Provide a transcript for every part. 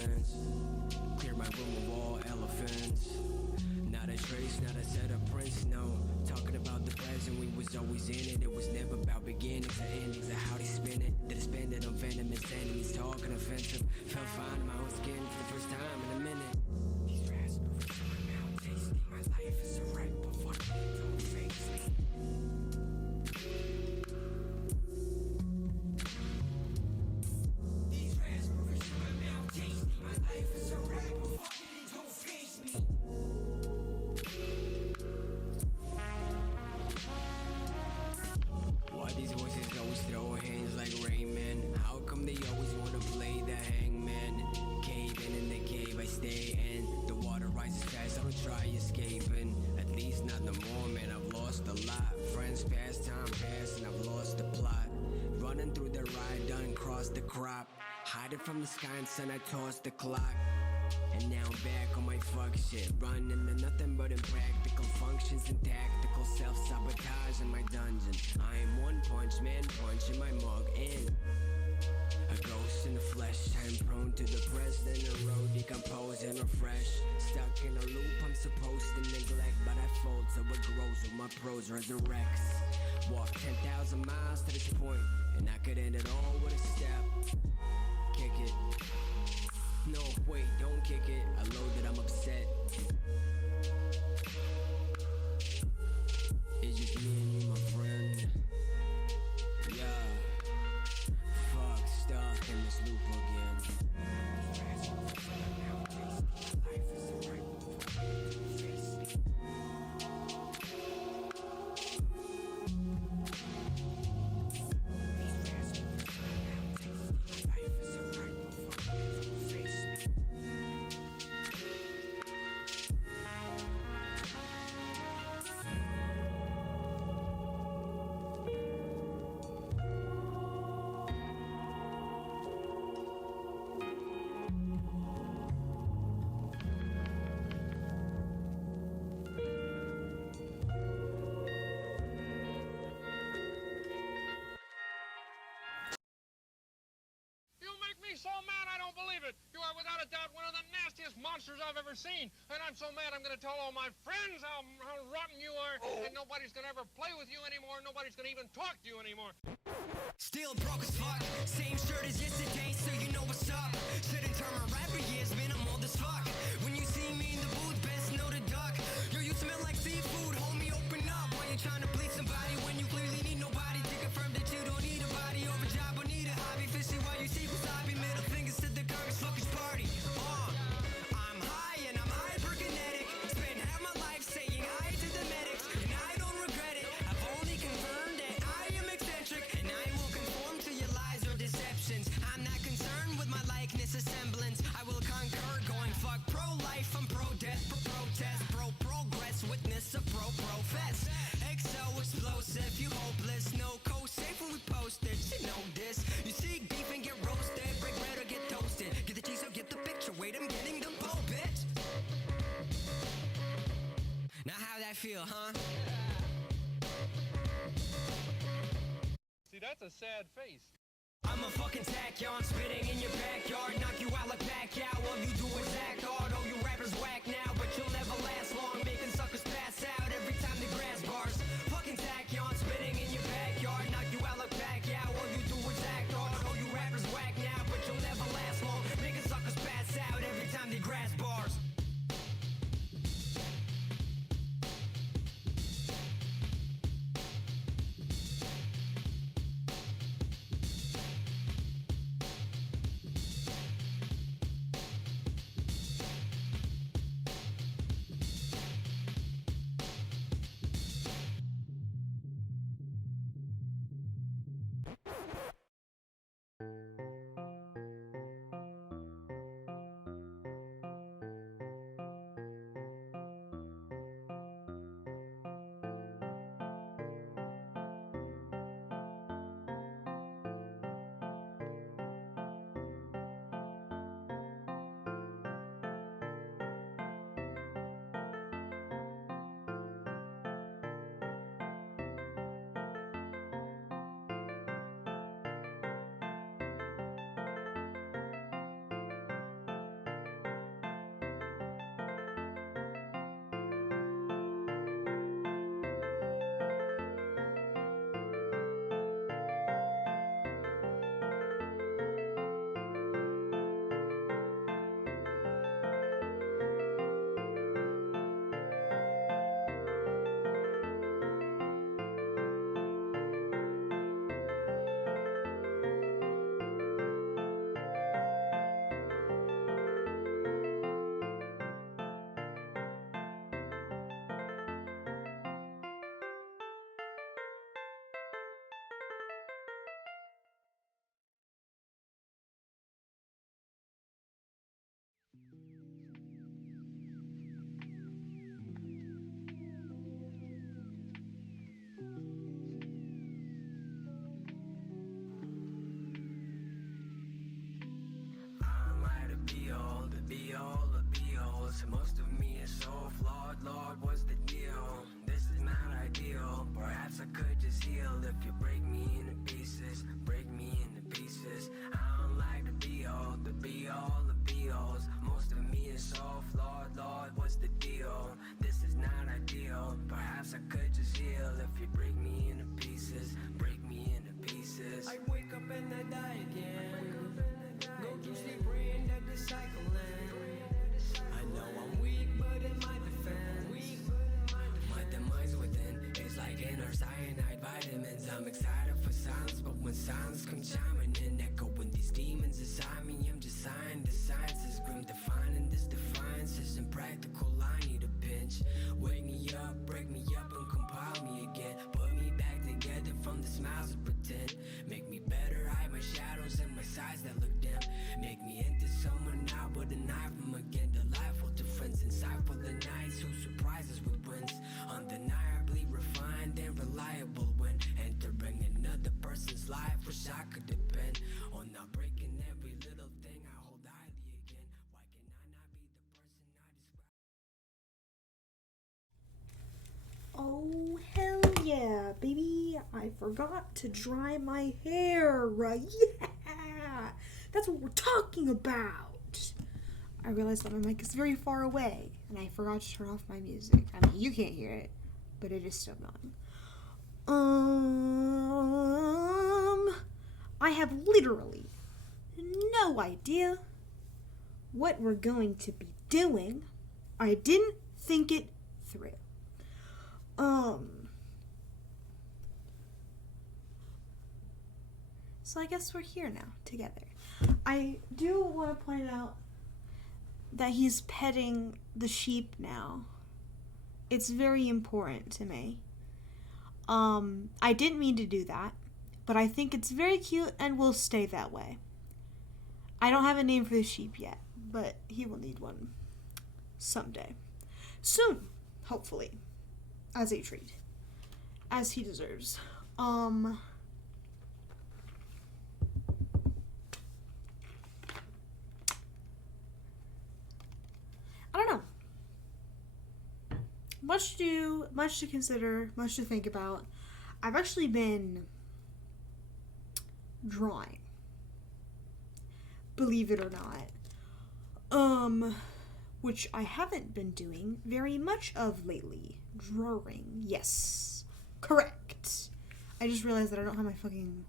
evidence. Clear my room of all elephants. Not a trace, not a set of prints, no. Talking about the present, we was always in it. It was never about beginnings or endings or how they spin it. That I spend it on venomous enemies, talking offensive. Felt fine in my own skin for the first time in a minute. These raspberries in my mouth, tasting my life is a right, but fuck it, don't face me. These raspberries in my mouth, tasting my life is a right, but fuck it, don't face me. Why these voices always throw hands like Rain Man? How come they always wanna play the hangman? Cave in the cave I stay in. The water rises fast, I don't try escaping. At least not no more, man, I've lost a lot. Friends past, time past, and I've lost the plot. Running through the ride, done crossed the crop. Hiding from the sky and sun, I tossed the clock. And now I'm back on my fuck shit. Running to nothing but impractical functions and tactical self-sabotage in my dungeon. I am one punch, man punch in my mug in. A ghost in the flesh, I'm prone to depress. Then the road decompose and refresh. Stuck in a loop I'm supposed to neglect, but I fold so it grows when my prose resurrects. Walk 10,000 miles to this point, and I could end it all with a step. Kick it. No, wait, don't kick it. I load that I'm upset. It's just me and you, my friend. Yeah. Fuck, stuck in this loop again. Life is a right face me. Life is a right face me. You make me so mad I don't believe it. You are without a doubt one of the nastiest monsters I've ever seen. And I'm so mad I'm going to tell all my friends how rotten you are. And nobody's going to ever play with you anymore. Nobody's going to even talk to you anymore. Still broke as fuck, same shirt as yesterday, so you know what's up. Shouldn't turn my rapper years, man, I'm old as fuck. When you see me in the booth, best know to duck. Yo, you smell like seafood, homie, open up. Why you trying to please somebody when you clearly need nobody? To confirm that you don't need a body over job or need a hobby. Fishing while you see wasabi, middle fingers to the Congress fuckers party. I'm high and I'm hyperkinetic. Spent half my life saying hi to the medics, and I don't regret it. I've only confirmed that I am eccentric, and I will conform to your lies or deceptions. I'm not concerned with my likeness or semblance. I will concur, going fuck pro-life, I'm pro-death, pro-protest, pro-progress, witness a pro-profess. XO explosive, you hopeless, no co-safe when we post it. You know this, you seek beef and get roasted, break bread or get toasted. Get the cheese or get the picture, wait, I'm getting the bow, bitch. Now how that feel, huh? See, that's a sad face. I'm a fucking tachyon, spitting in your backyard, knock you out like Pacquiao. All you do is act hard, all you rappers whack now, but you'll never last long, making suckers pass out every time the grass bars. Fucking tachyon, spitting in your backyard, knock you out like Pacquiao. All you do is act hard, all you rappers whack now, but you'll never last long, making suckers pass out every time the grass bars. ideals. Most of me is so flawed, Lord, what's the deal? This is not ideal. Perhaps I could just heal if you break me into pieces. Break me into pieces. I don't like to be all, the be all, the be alls. Most of me is so flawed, Lord, what's the deal? This is not ideal. Perhaps I could just heal if you break me into pieces. Break me into pieces. I wake up and I die again. Go to sleep, praying that the cycle ends. I know I'm weak, but in my defense, my demise within is like inner cyanide vitamins. I'm excited for silence, but when silence comes chiming in, echoing these demons inside me, I'm just sighing. The science is grim, defining this defiance isn't practical. I need a pinch. Wake me up, break me up, and compile me again. Put me back together from the smiles of pretend. Make me better, hide my shadows and my sides that look dim. Make me into someone out with a knife from again. Delightful to friends, insightful the nights who surprise us with wins. Undeniably refined and reliable when entering another person's life. Wish I could depend on not breaking every little thing I hold highly again. Why can I not be the person I describe? Oh, hell yeah, baby. I forgot to dry my hair. Yeah! That's what we're talking about. I realized that my mic is very far away, and I forgot to turn off my music. I mean, you can't hear it, but it is still going. I have literally no idea what we're going to be doing. I didn't think it through. So I guess we're here now, together. I do want to point out that he's petting the sheep now. It's very important to me. I didn't mean to do that, but I think it's very cute and will stay that way. I don't have a name for the sheep yet, but he will need one someday. Soon, hopefully. As a treat. As he deserves. I don't know. Much to consider, much to think about. I've actually been drawing. Believe it or not. Which I haven't been doing very much of lately. Drawing. Yes. Correct. I just realized that I don't have my fucking...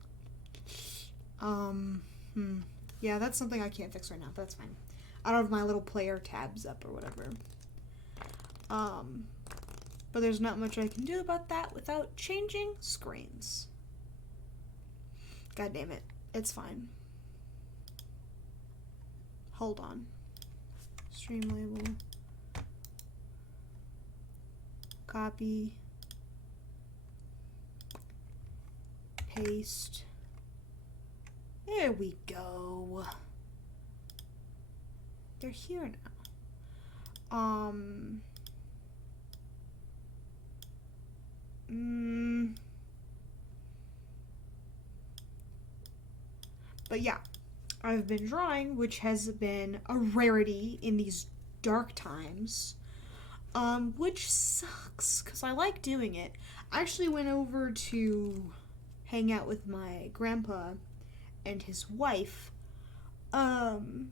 Yeah, that's something I can't fix right now, but that's fine. I don't have my little player tabs up or whatever. But there's not much I can do about that without changing screens. God damn it. It's fine. Hold on. Stream label. Copy. Paste. There we go. They're here now. But yeah, I've been drawing, which has been a rarity in these dark times, which sucks, because I like doing it. I actually went over to hang out with my grandpa and his wife, and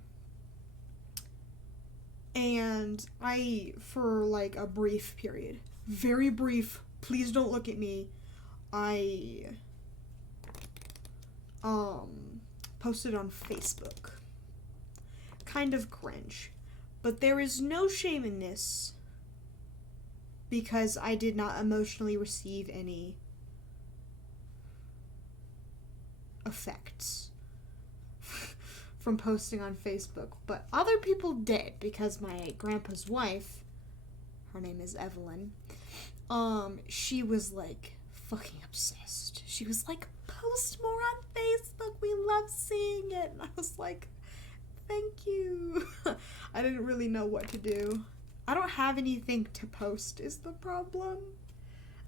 I, for like a brief period, very brief, please don't look at me, I posted on Facebook. Kind of cringe. But there is no shame in this, because I did not emotionally receive any effects from posting on Facebook. But other people did, because my grandpa's wife, her name is Evelyn, she was like fucking obsessed. She was like, post more on Facebook, we love seeing it. And I was like, thank you. I didn't really know what to do. I don't have anything to post is the problem.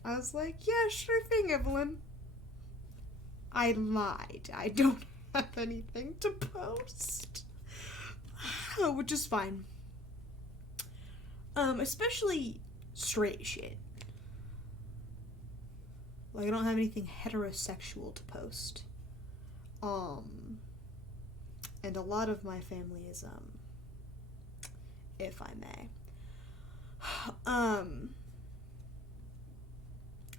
I was like, yeah, sure thing, Evelyn. I lied. I don't have anything to post. Which is fine. Especially straight shit. Like, I don't have anything heterosexual to post. And a lot of my family is, if I may.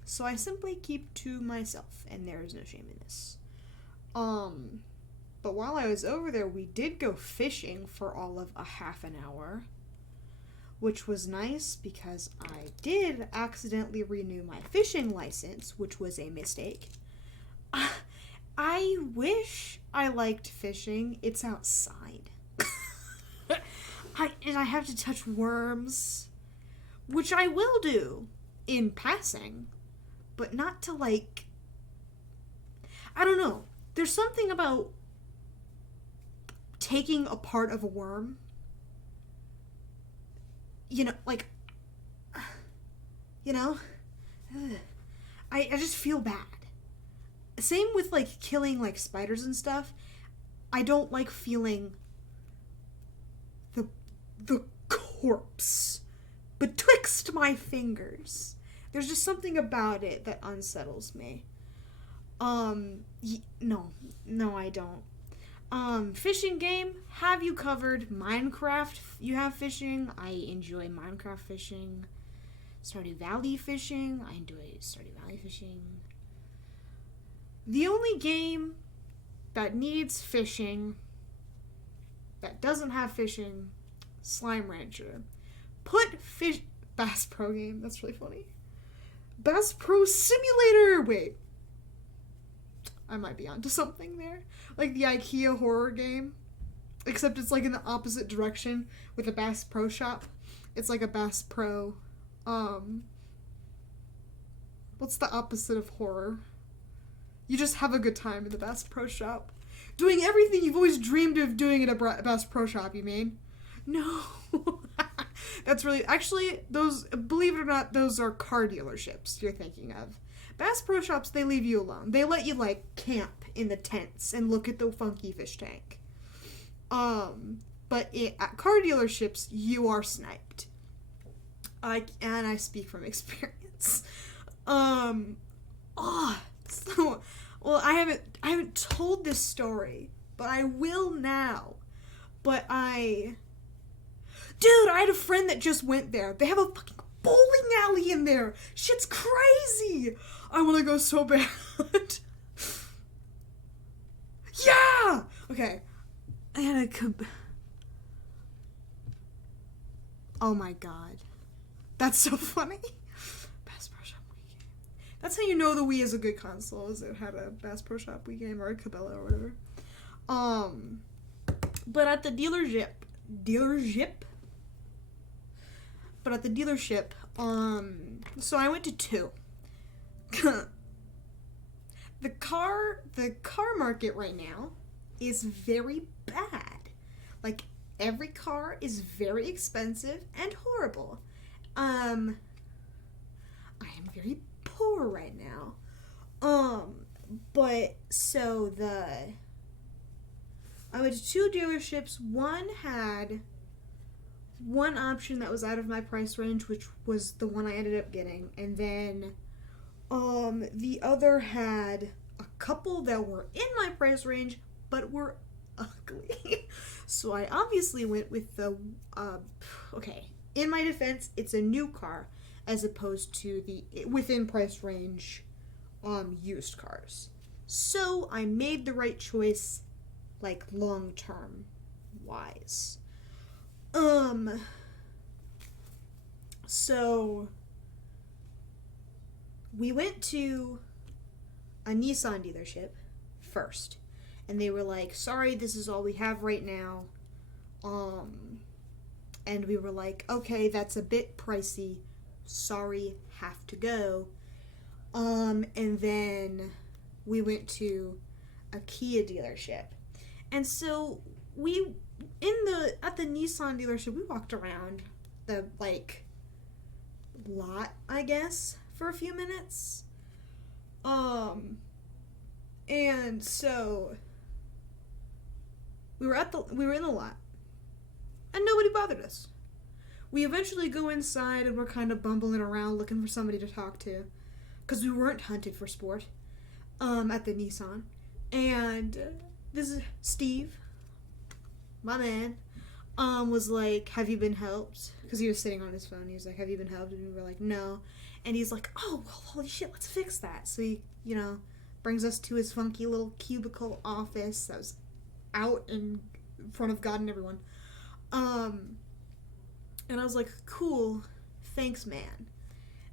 So I simply keep to myself, and there is no shame in this. But while I was over there, we did go fishing for all of a half an hour, which was nice because I did accidentally renew my fishing license, which was a mistake. I wish I liked fishing. It's outside. I have to touch worms, which I will do in passing, but not to, like, I don't know. There's something about taking a part of a worm, you know, like, you know, I just feel bad. Same with, like, killing, like, spiders and stuff. I don't like feeling the corpse betwixt my fingers. There's just something about it that unsettles me. No, I don't. Fishing game, have you covered. Minecraft, you have fishing. I enjoy Minecraft fishing. Stardew Valley fishing, I enjoy Stardew Valley fishing. The only game that needs fishing, that doesn't have fishing, Slime Rancher. Put Bass Pro game, that's really funny. Bass Pro Simulator! Wait. I might be onto something there. Like the IKEA horror game. Except it's like in the opposite direction with a Bass Pro Shop. It's like a Bass Pro. What's the opposite of horror? You just have a good time in the Bass Pro Shop. Doing everything you've always dreamed of doing at a Bass Pro Shop, you mean? No. That's really... Actually, those... Believe it or not, those are car dealerships you're thinking of. Bass Pro Shops, they leave you alone. They let you, like, camp in the tents and look at the funky fish tank. But at car dealerships, you are sniped. And I speak from experience. Well, I haven't told this story, but I will now. But Dude, I had a friend that just went there. They have a fucking bowling alley in there. Shit's crazy. I want to go so bad. Yeah! Okay. I had a... Oh my god. That's so funny. Bass Pro Shop Wii game. That's how you know the Wii is a good console, is it had a Bass Pro Shop Wii game or a Cabela or whatever. But at the dealership, so I went to 2. The car market right now is very bad. Like, every car is very expensive and horrible. I am very poor right now. But, so I went to 2 dealerships. One had one option that was out of my price range, which was the one I ended up getting. And then, the other had a couple that were in my price range, but were ugly. So I obviously went with the, okay, in my defense, it's a new car, as opposed to the within price range, used cars. So I made the right choice, like, long-term wise. So we went to a Nissan dealership first, and they were like, sorry, this is all we have right now. And we were like, okay, that's a bit pricey. Sorry, have to go. And then we went to a Kia dealership. And so at the Nissan dealership, we walked around the, like, lot, I guess, for a few minutes. And so we were in the lot, and nobody bothered us. we eventually go inside and we're kind of bumbling around looking for somebody to talk to. Because we weren't hunted for sport at the Nissan. And this is Steve, my man, was like, have you been helped? Because he was sitting on his phone. He was like, have you been helped? And we were like, no. And he's like, oh, well, holy shit, let's fix that. So he, brings us to his funky little cubicle office that was out in front of God and everyone. And I was like, cool, thanks, man.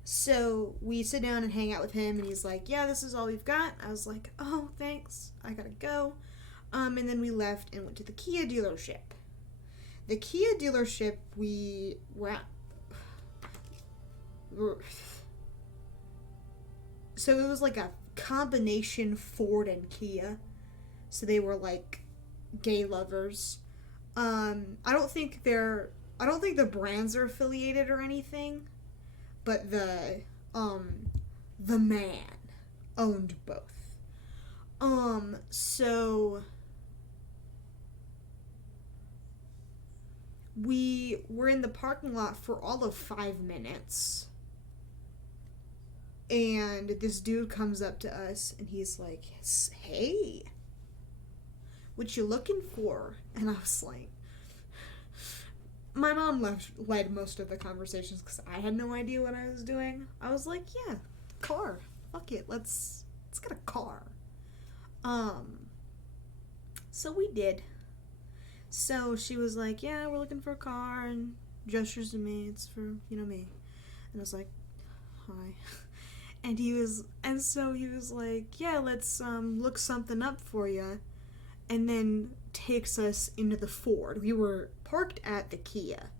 So we sit down and hang out with him, and he's like, yeah, this is all we've got. I was like, oh, thanks, I gotta go. And then we left and went to the Kia dealership. The Kia dealership, we were at... So it was like a combination Ford and Kia. So they were like gay lovers. I don't think the brands are affiliated or anything, but the man owned both. So we were in the parking lot for all of 5 minutes. And this dude comes up to us and he's like, hey, what you looking for? And I was like, my mom led most of the conversations because I had no idea what I was doing. I was like, yeah, car. Fuck it. Let's get a car. So we did. So she was like, yeah, we're looking for a car, and gestures to me. It's for, me. And I was like, hi. And so he was like, yeah, let's look something up for you. And then takes us into the Ford. We were parked at the Kia,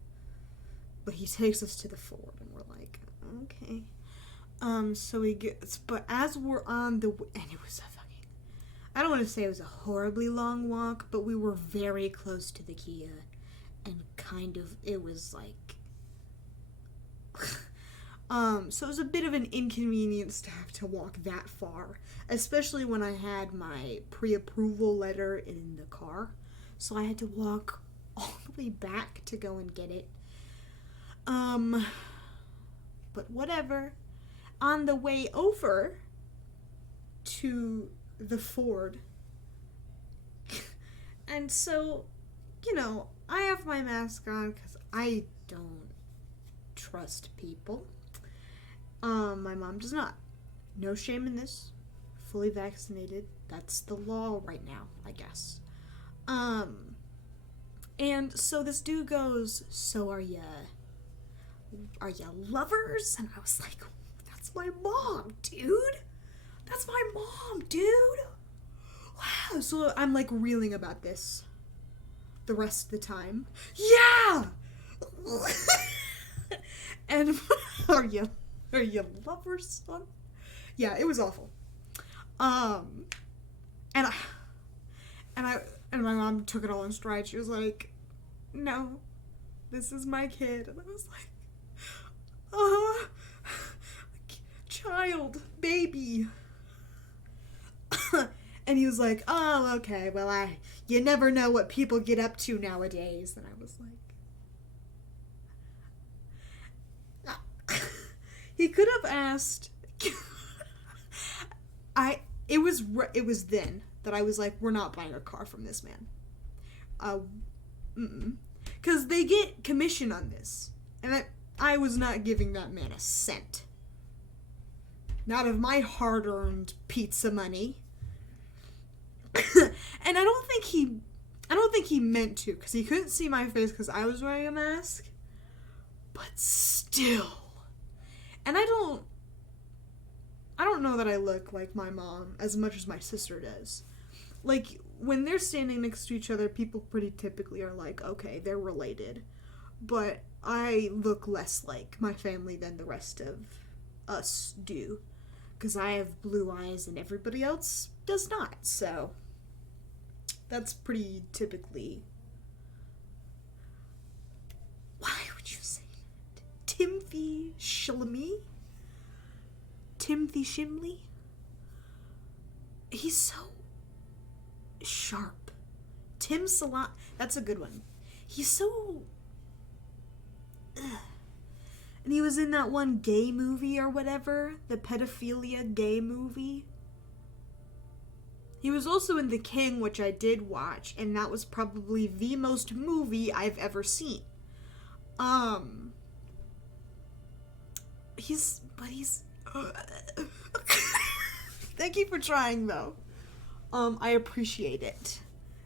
but he takes us to the Ford, and we're like, okay. So we get, but as we're on and it was a fucking, I don't want to say it was a horribly long walk, but we were very close to the Kia, and it was like, so it was a bit of an inconvenience to have to walk that far, especially when I had my pre-approval letter in the car. So I had to walk all the way back to go and get it. But whatever. On the way over to the Ford, and so, I have my mask on because I don't trust people. My mom does not. No shame in this. Fully vaccinated. That's the law right now, I guess. And so this dude goes, so are ya lovers? And I was like, that's my mom, dude. That's my mom, dude. Wow. So I'm like reeling about this the rest of the time. Yeah. And are you lovers, son? Yeah, it was awful. And my mom took it all in stride. She was like, no, this is my kid. And I was like, child, baby. And he was like, oh, okay, well, you never know what people get up to nowadays. And I was like, he could have asked. It was then that I was like, we're not buying a car from this man. Because they get commission on this. And I was not giving that man a cent. Not of my hard-earned pizza money. And I don't think he meant to, because he couldn't see my face because I was wearing a mask. But still. And I don't know that I look like my mom as much as my sister does. Like, when they're standing next to each other, people pretty typically are like, okay, they're related. But I look less like my family than the rest of us do. Because I have blue eyes and everybody else does not. So, that's pretty typically... Why would you say that? Timothy Chalamet? Timothy Chimley? He's so sharp. Tim Salat, that's a good one. He's so And he was in that one gay movie or whatever, the pedophilia gay movie. He was also in The King, which I did watch, and that was probably the most movie I've ever seen. He's Thank you for trying, though. I appreciate it.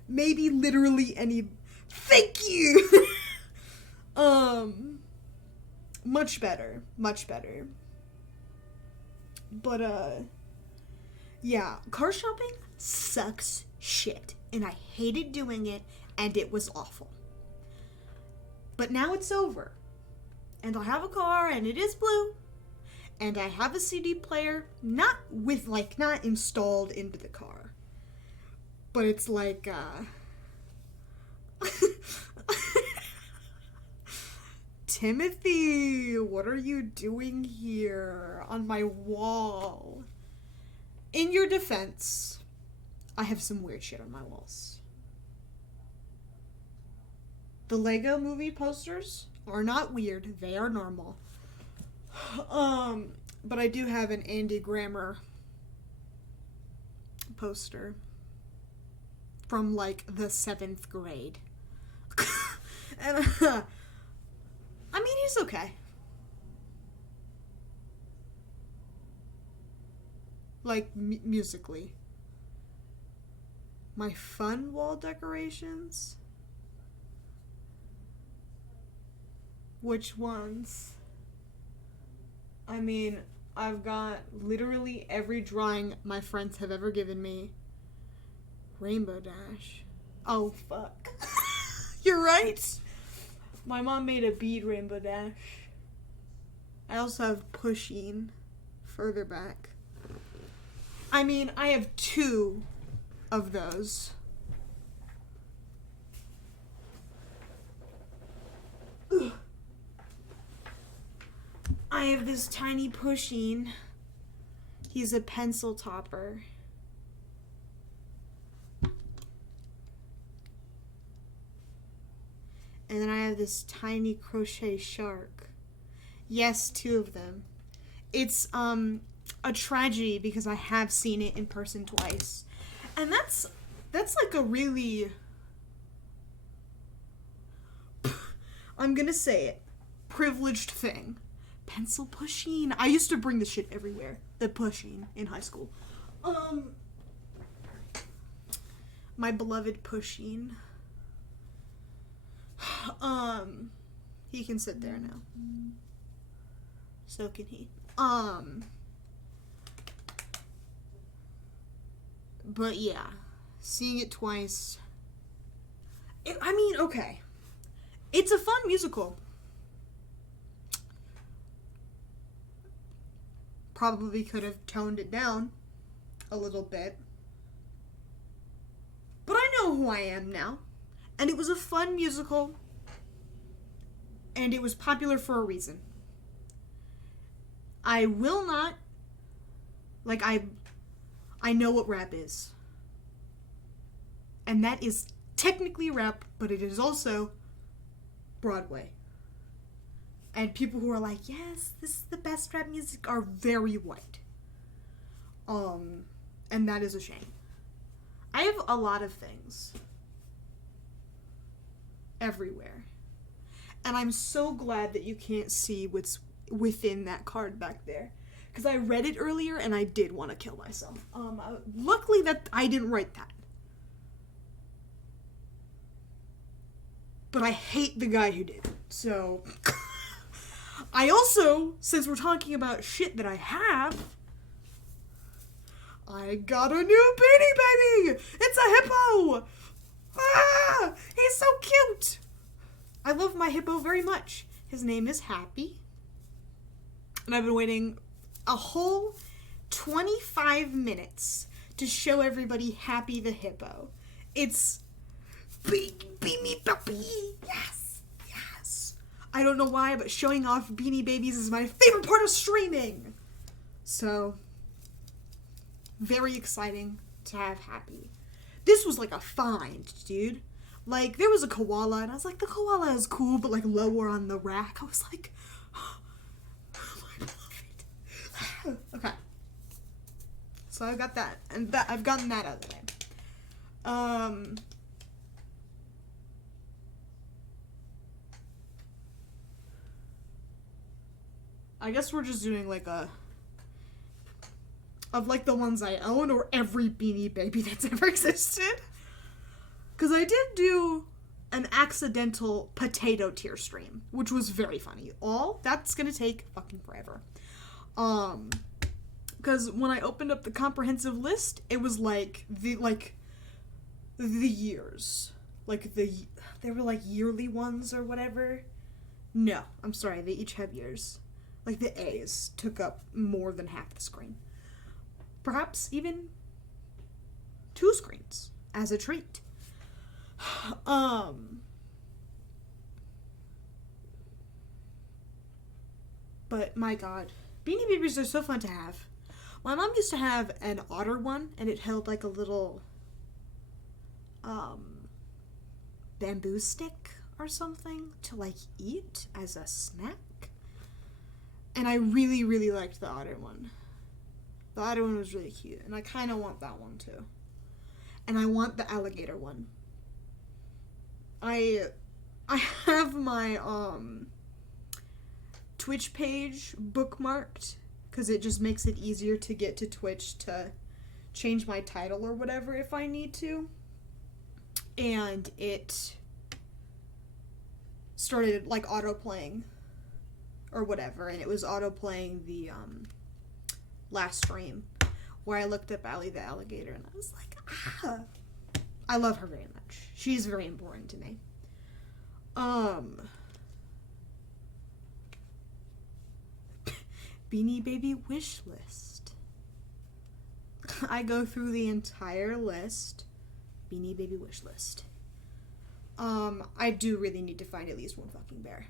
Maybe literally any... Thank you! Much better. Much better. But, yeah. Car shopping sucks shit. And I hated doing it, and it was awful. But now it's over. And I have a car, and it is blue. And I have a CD player, not installed into the car. But it's like, Timothy, what are you doing here on my wall? In your defense, I have some weird shit on my walls. The Lego movie posters are not weird, they are normal. But I do have an Andy Grammer poster from like the 7th grade. And I mean, he's okay. Like musically. My fun wall decorations? Which ones? I mean, I've got literally every drawing my friends have ever given me. Rainbow Dash. Oh, fuck. You're right. My mom made a bead Rainbow Dash. I also have Pusheen further back. I mean, I have 2 of those. Ugh. I have this tiny Pusheen. He's a pencil topper. And then I have this tiny crochet shark. Yes, 2 of them. It's a tragedy because I have seen it in person twice. And that's like a really, I'm gonna say it, privileged thing. Pencil Pusheen. I used to bring this shit everywhere. The Pusheen in high school. My beloved Pusheen. He can sit there now. So can he. But yeah, seeing it twice. Okay. It's a fun musical. Probably could have toned it down a little bit. But I know who I am now. And it was a fun musical. And it was popular for a reason. I will not... I know what rap is. And that is technically rap, but it is also Broadway. And people who are like, yes, this is the best rap music, are very white. And that is a shame. I have a lot of things. Everywhere. And I'm so glad that you can't see what's within that card back there. Because I read it earlier and I did want to kill myself. Luckily that I didn't write that. But I hate the guy who did. So... I also, since we're talking about shit that I have, I got a new Beanie Baby! It's a hippo! Ah! He's so cute! I love my hippo very much. His name is Happy. And I've been waiting a whole 25 minutes to show everybody Happy the hippo. It's Beanie Baby! Yes! I don't know why, but showing off Beanie Babies is my favorite part of streaming. So, very exciting to have Happy. This was like a find, dude. Like, there was a koala, and I was like, the koala is cool, but, like, lower on the rack. I was like, oh my God. Okay. So I got that, and that I've gotten that out of the way. I guess we're just doing, like, of, like, the ones I own, or every Beanie Baby that's ever existed. Because I did do an accidental potato tier stream, which was very funny. That's gonna take fucking forever. Because when I opened up the comprehensive list, it was like the years. Like they were like yearly ones or whatever. No, I'm sorry, they each have years. Like the A's took up more than half the screen. Perhaps even 2 screens as a treat. But my God, Beanie Babies are so fun to have. My mom used to have an otter one, and it held like a little bamboo stick or something to like eat as a snack. And I really, really liked the otter one. The otter one was really cute, and I kind of want that one too. And I want the alligator one. I have my Twitch page bookmarked because it just makes it easier to get to Twitch to change my title or whatever if I need to. And it started like auto-playing or whatever, and it was auto-playing the last stream where I looked up Allie the alligator, and I was like, I love her very much. She's very important to me. Beanie Baby wish list. I go through the entire list. Beanie Baby wish list. I do really need to find at least one fucking bear.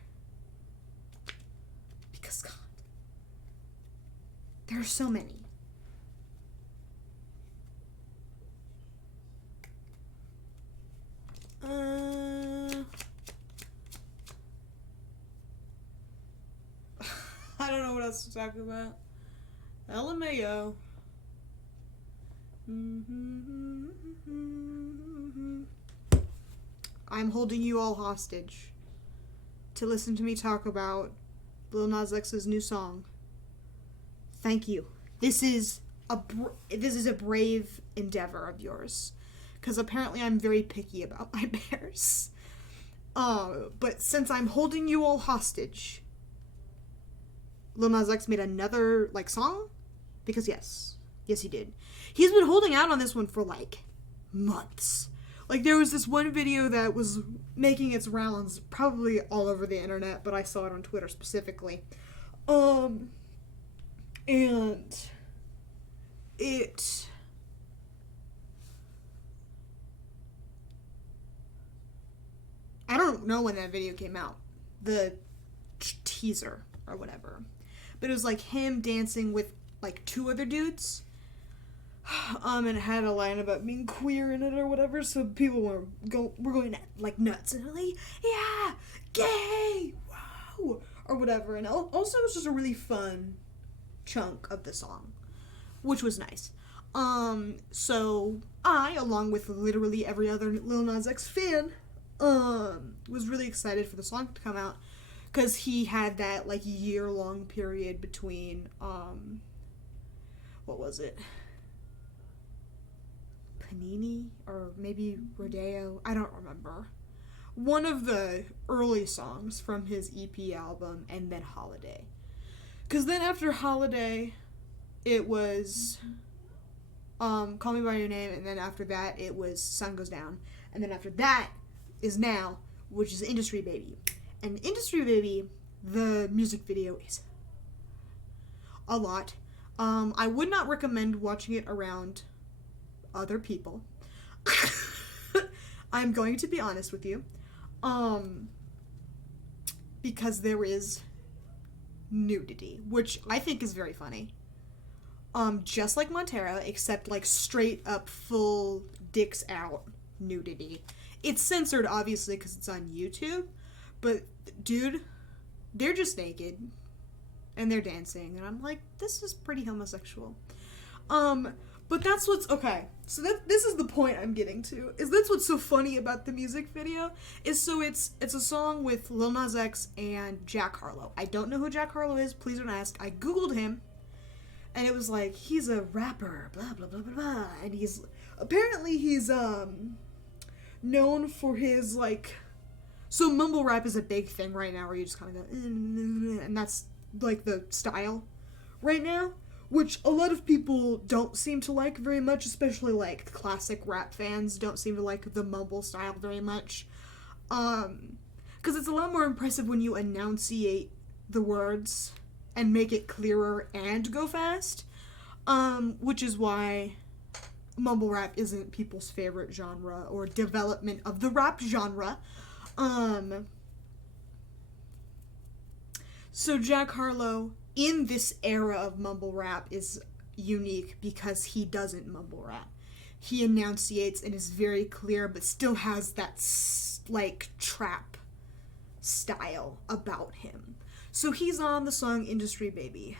Because, God, there are so many. I don't know what else to talk about. LMAO. I'm holding you all hostage to listen to me talk about Lil Nas X's new song. Thank you. This is a brave endeavor of yours, because apparently I'm very picky about my bears. But since I'm holding you all hostage, Lil Nas X made another, like, song? Because yes, he did. He's been holding out on this one for, like, months. Like, there was this one video that was making its rounds probably all over the internet, but I saw it on Twitter specifically. And it... I don't know when that video came out. The teaser or whatever. But it was like him dancing with like 2 other dudes. And it had a line about being queer in it or whatever, so people were going like nuts and like, yeah, gay, wow, or whatever. And also it was just a really fun chunk of the song, which was nice. So I, along with literally every other Lil Nas X fan, was really excited for the song to come out, because he had that like year-long period between what was it, Panini or maybe Rodeo, I don't remember, one of the early songs from his EP album, and then Holiday, because then after Holiday it was Call Me By Your Name, and then after that it was Sun Goes Down, and then after that is Now, which is Industry Baby. And Industry Baby, the music video is a lot. I would not recommend watching it around other people. I'm going to be honest with you. Because there is nudity, which I think is very funny. Just like Montero, except like straight up full dicks out nudity it's censored, obviously, because it's on YouTube. But, dude, they're just naked. And they're dancing. And I'm like, this is pretty homosexual. But that's what's... Okay, so this is the point I'm getting to. Is that's what's so funny about the music video. Is so it's a song with Lil Nas X and Jack Harlow. I don't know who Jack Harlow is. Please don't ask. I Googled him. And it was like, he's a rapper. Blah, blah, blah, blah, blah. And he's... Apparently he's, known for his, like... So mumble rap is a big thing right now where you just kind of go... And that's, like, the style right now. Which a lot of people don't seem to like very much, especially, like, classic rap fans don't seem to like the mumble style very much. Because it's a lot more impressive when you enunciate the words and make it clearer and go fast. Which is why mumble rap isn't people's favorite genre or development of the rap genre. So Jack Harlow, in this era of mumble rap, is unique because he doesn't mumble rap. He enunciates and is very clear, but still has that, like, trap style about him. So he's on the song Industry Baby.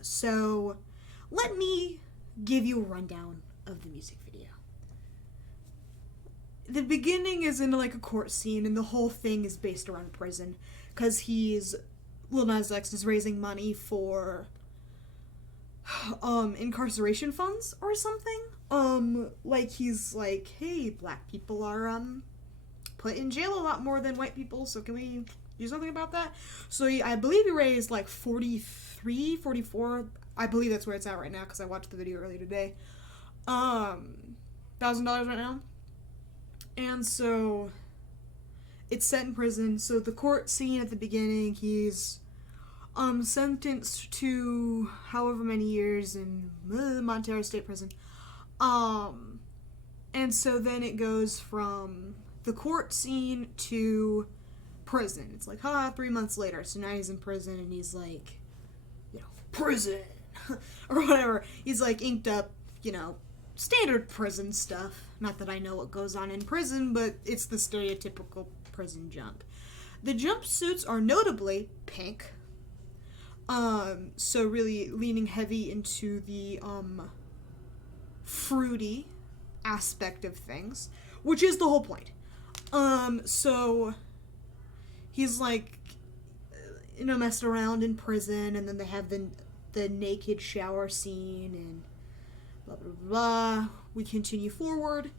So let me give you a rundown of the music video. The beginning is in, like, a court scene, and the whole thing is based around prison, because Lil Nas X is raising money for, incarceration funds or something. Like, he's like, hey, black people are, put in jail a lot more than white people, so can we do something about that? So I believe he raised, like, 44, I believe that's where it's at right now, because I watched the video earlier today, $1,000 right now. And so it's set in prison. So the court scene at the beginning, he's sentenced to however many years in Montero State Prison. And so then it goes from the court scene to prison. It's like, 3 months later. So now he's in prison and he's like, prison or whatever. He's like inked up, standard prison stuff. Not that I know what goes on in prison, but it's the stereotypical prison jump. The jumpsuits are notably pink. So really leaning heavy into the, fruity aspect of things, which is the whole point. So he's like, messed around in prison, and then they have the naked shower scene, and blah, blah, blah. We continue forward,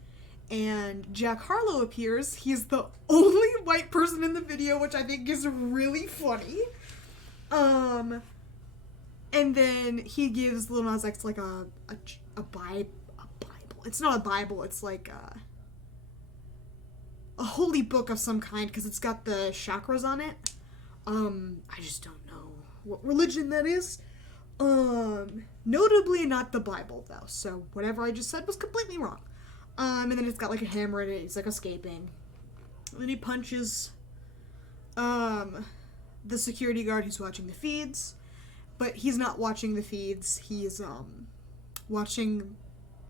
and Jack Harlow appears. He's the only white person in the video, which I think is really funny. And then he gives Lil Nas X, like, a Bible. It's not a Bible, it's like a holy book of some kind, because it's got the chakras on it. I just don't know what religion that is. Notably not the Bible, though, so whatever I just said was completely wrong. And then it's got, like, a hammer in it, he's, like, escaping. And then he punches, the security guard who's watching the feeds, but he's not watching the feeds, he's, watching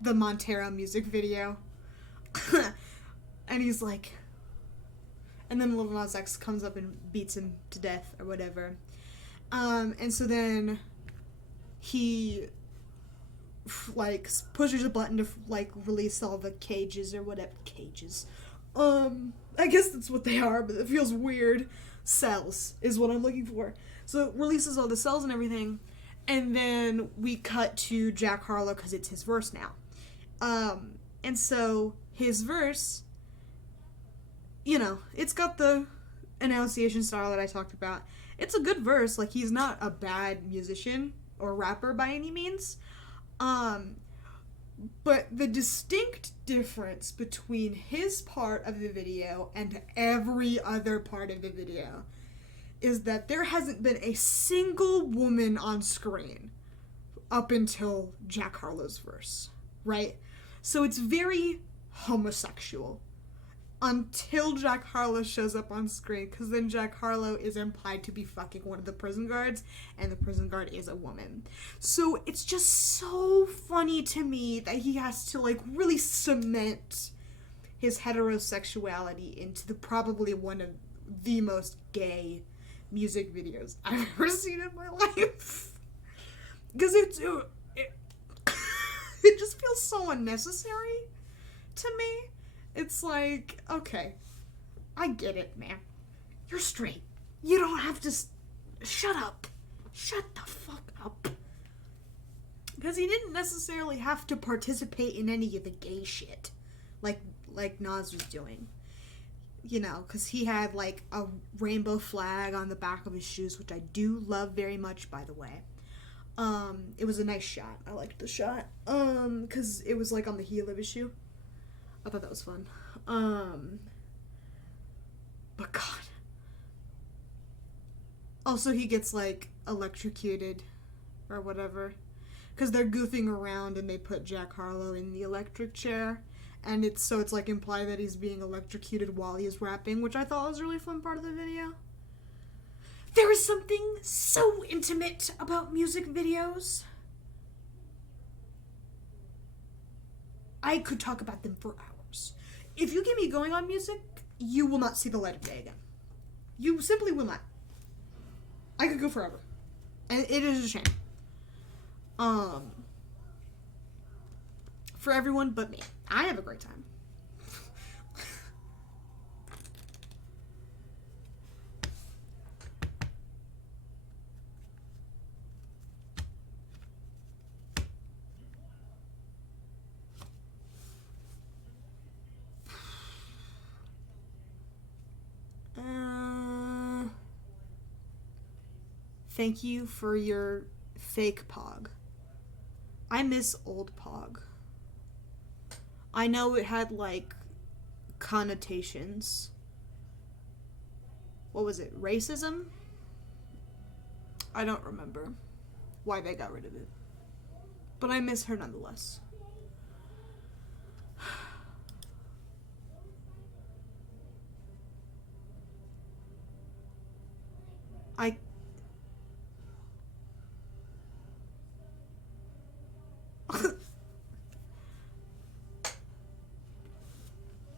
the Montero music video. And he's like, and then Lil Nas X comes up and beats him to death or whatever. And so then he, like, pushes a button to, like, release all the cages or whatever. Cages. I guess that's what they are, but it feels weird. Cells is what I'm looking for. So it releases all the cells and everything. And then we cut to Jack Harlow because it's his verse now. And so his verse, it's got the enunciation style that I talked about. It's a good verse. Like, he's not a bad musician or rapper by any means. But the distinct difference between his part of the video and every other part of the video is that there hasn't been a single woman on screen up until Jack Harlow's verse, right? So it's very homosexual until Jack Harlow shows up on screen, because then Jack Harlow is implied to be fucking one of the prison guards, and the prison guard is a woman. So it's just so funny to me that he has to, like, really cement his heterosexuality into the probably one of the most gay music videos I've ever seen in my life. Because it just feels so unnecessary to me. It's like, okay, I get it, man. You're straight. You don't have to... Shut up. Shut the fuck up. Because he didn't necessarily have to participate in any of the gay shit. Like Nas was doing. You know, because he had, like, a rainbow flag on the back of his shoes, which I do love very much, by the way. It was a nice shot. I liked the shot. Because it was, like, on the heel of his shoe. I thought that was fun. But God. Also, he gets, like, electrocuted or whatever. Because they're goofing around and they put Jack Harlow in the electric chair. And it's like implied that he's being electrocuted while he's rapping, which I thought was a really fun part of the video. There is something so intimate about music videos. I could talk about them for hours. If you get me going on music, you will not see the light of day again. You simply will not. I could go forever. And it is a shame. For everyone but me. I have a great time. Thank you for your fake Pog. I miss old Pog. I know it had, like, connotations. What was it? Racism? I don't remember why they got rid of it. But I miss her nonetheless.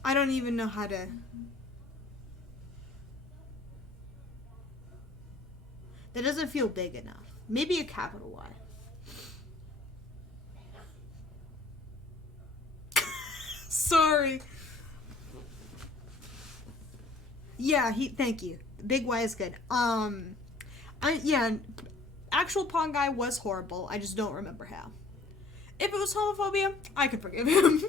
I don't even know how to... That doesn't feel big enough. Maybe a capital Y. Sorry. Yeah, thank you. Big Y is good. Actual Pong guy was horrible. I just don't remember how. If it was homophobia, I could forgive him.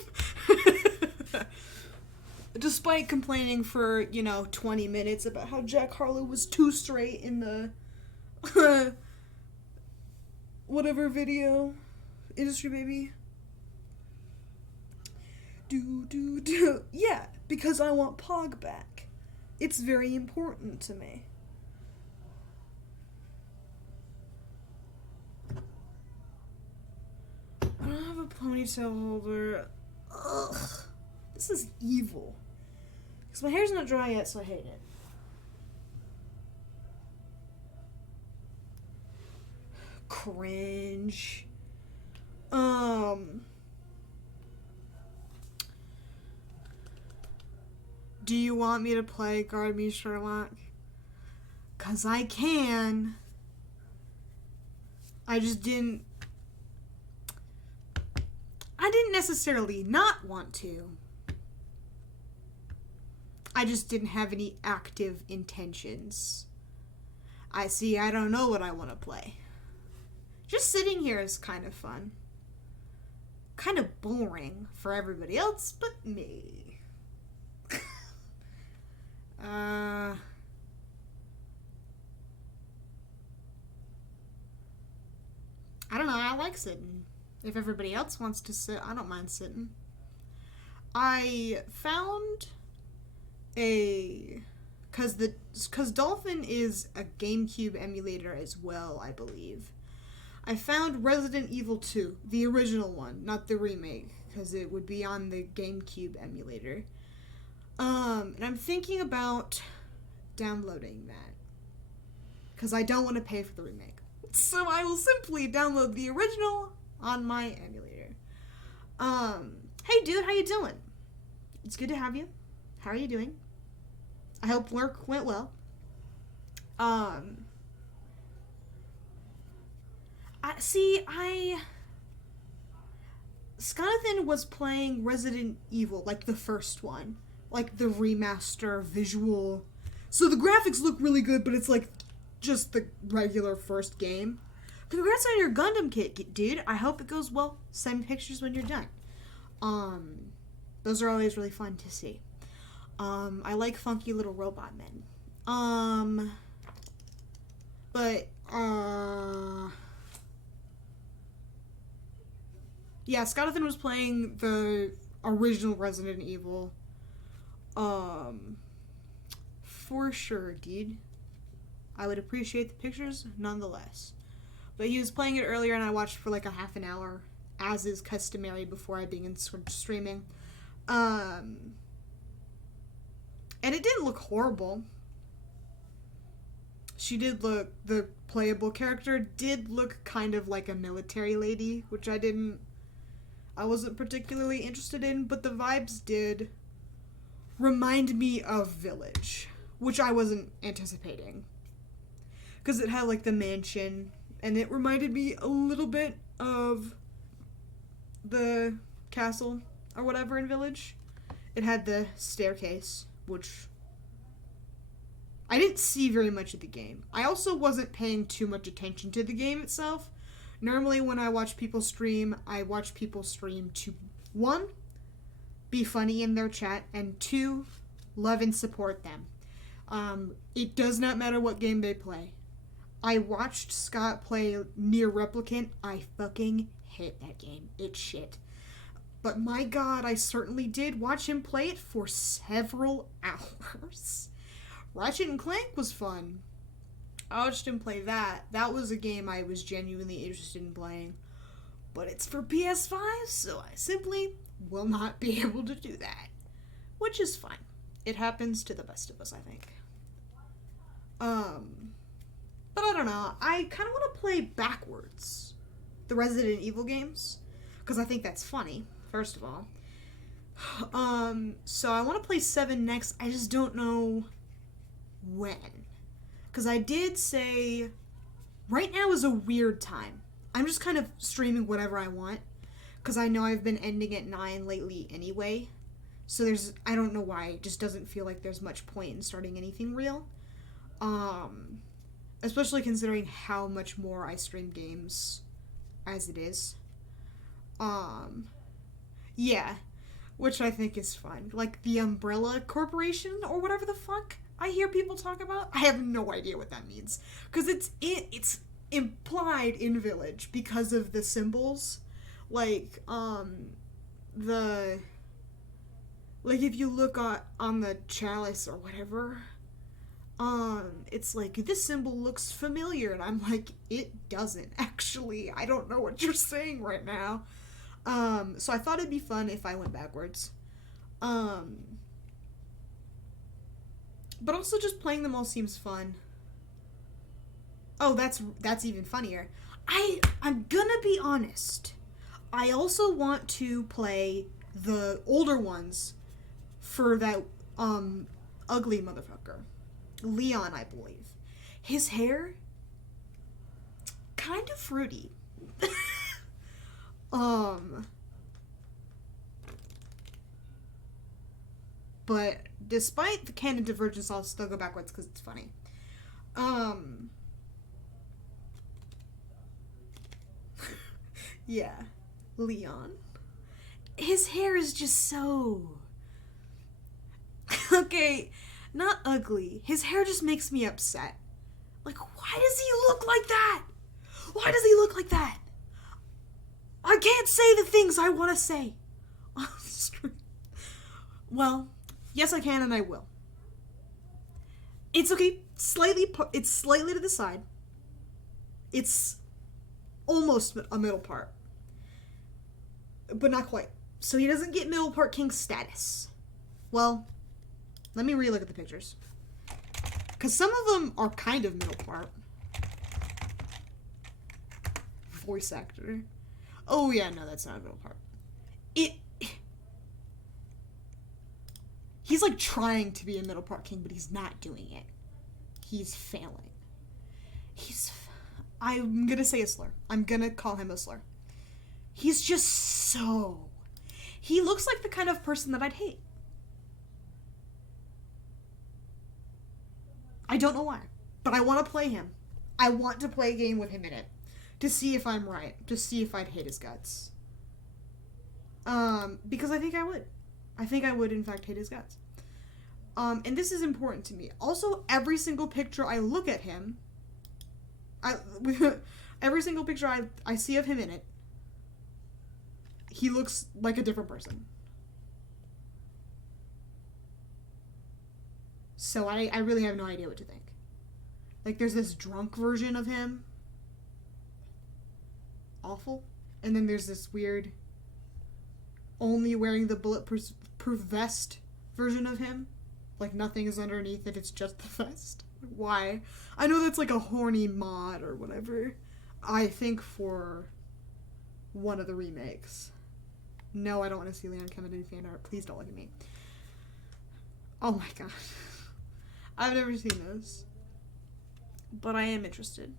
Despite complaining for, 20 minutes about how Jack Harlow was too straight in the whatever video, Industry Baby. Do. Yeah, because I want Pog back. It's very important to me. I don't have a ponytail holder. Ugh. This is evil. Because my hair's not dry yet, so I hate it. Cringe. Do you want me to play Guard Me Sherlock? 'Cause I can. I didn't necessarily not want to. I just didn't have any active intentions. I don't know what I want to play. Just sitting here is kind of fun. Kind of boring for everybody else but me. I don't know, I like sitting. If everybody else wants to sit, I don't mind sitting. I found because Dolphin is a GameCube emulator as well, I believe. I found Resident Evil 2, the original one, not the remake, because it would be on the GameCube emulator. And I'm thinking about downloading that, because I don't want to pay for the remake. So I will simply download the original on my emulator. Hey dude, how you doing? It's good to have you. How are you doing? I hope work went well. Sconathan was playing Resident Evil, like the first one. Like the remaster visual. So the graphics look really good, but it's like just the regular first game. Congrats on your Gundam kit, dude. I hope it goes well. Send me pictures when you're done. Those are always really fun to see. I like funky little robot men. Yeah, Sconathan was playing the original Resident Evil. For sure, dude. I would appreciate the pictures nonetheless. But he was playing it earlier and I watched for like a half an hour, as is customary before I begin streaming. And it didn't look horrible. The playable character did look kind of like a military lady, which I wasn't particularly interested in, but the vibes did remind me of Village, which I wasn't anticipating. Because it had like the mansion, and it reminded me a little bit of the castle or whatever in Village. It had the staircase, which I didn't see very much of the game. I also wasn't paying too much attention to the game itself. Normally when I watch people stream, I watch people stream to, 1, be funny in their chat, and 2, love and support them. It does not matter what game they play. I watched Scott play Nier Replicant. I fucking hate that game. It's shit. But my god, I certainly did watch him play it for several hours. Ratchet and Clank was fun. I watched him play that. That was a game I was genuinely interested in playing. But it's for PS5, so I simply will not be able to do that. Which is fine. It happens to the best of us, I think. But I don't know. I kind of want to play backwards the Resident Evil games, because I think that's funny, first of all. So I want to play 7 next. I just don't know when. Because I did say right now is a weird time. I'm just kind of streaming whatever I want, because I know I've been ending at 9 lately anyway. So I don't know why, it just doesn't feel like there's much point in starting anything real. Especially considering how much more I stream games as it is. Yeah, which I think is fun. Like the Umbrella Corporation or whatever the fuck I hear people talk about. I have no idea what that means, because it's implied in Village because of the symbols, like if you look on the chalice or whatever, it's like, this symbol looks familiar, and I'm like, it doesn't actually. I don't know what you're saying right now. So I thought it'd be fun if I went backwards. But also just playing them all seems fun. Oh, that's even funnier. I'm gonna be honest. I also want to play the older ones for that ugly motherfucker. Leon, I believe. His hair, kind of fruity. But despite the canon divergence, I'll still go backwards because it's funny. Yeah, Leon. His hair is just so... Okay, not ugly. His hair just makes me upset. Like, why does he look like that? Why does he look like that? I can't say the things I want to say on stream. Well, yes I can and I will. It's okay. It's slightly to the side. It's almost a middle part. But not quite. So he doesn't get middle part king status. Well, let me relook at the pictures. Because some of them are kind of middle part. Voice actor. Oh yeah, no, that's not a middle part. He's like trying to be a Middle Park King, but he's not doing it. He's failing. I'm gonna say a slur. I'm gonna call him a slur. He's just so... He looks like the kind of person that I'd hate. I don't know why, but I want to play him. I want to play a game with him in it. To see if I'm right. To see if I'd hate his guts. Because I think I would. I think I would, in fact, hate his guts. And this is important to me. Also, every single picture I look at him... every single picture I see of him in it, he looks like a different person. So I really have no idea what to think. Like, there's this drunk version of him. Awful. And then there's this weird, only wearing the bulletproof vest version of him. Like, nothing is underneath it, it's just the vest. Why? I know that's like a horny mod or whatever. I think for one of the remakes. No, I don't want to see Leon Kennedy fan art. Please don't look at me. Oh my god. I've never seen those. But I am interested.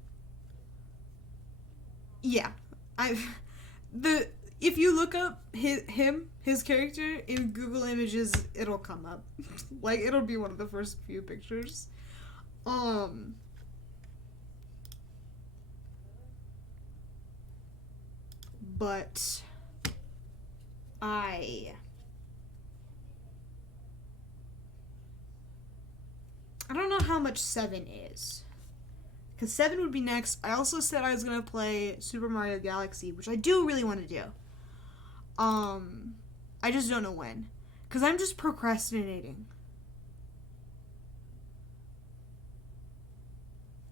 Yeah. If you look up his character in Google Images, it'll come up. Like, it'll be one of the first few pictures. But I don't know how much 7 is. Because 7 would be next. I also said I was going to play Super Mario Galaxy, which I do really want to do. I just don't know when. Because I'm just procrastinating.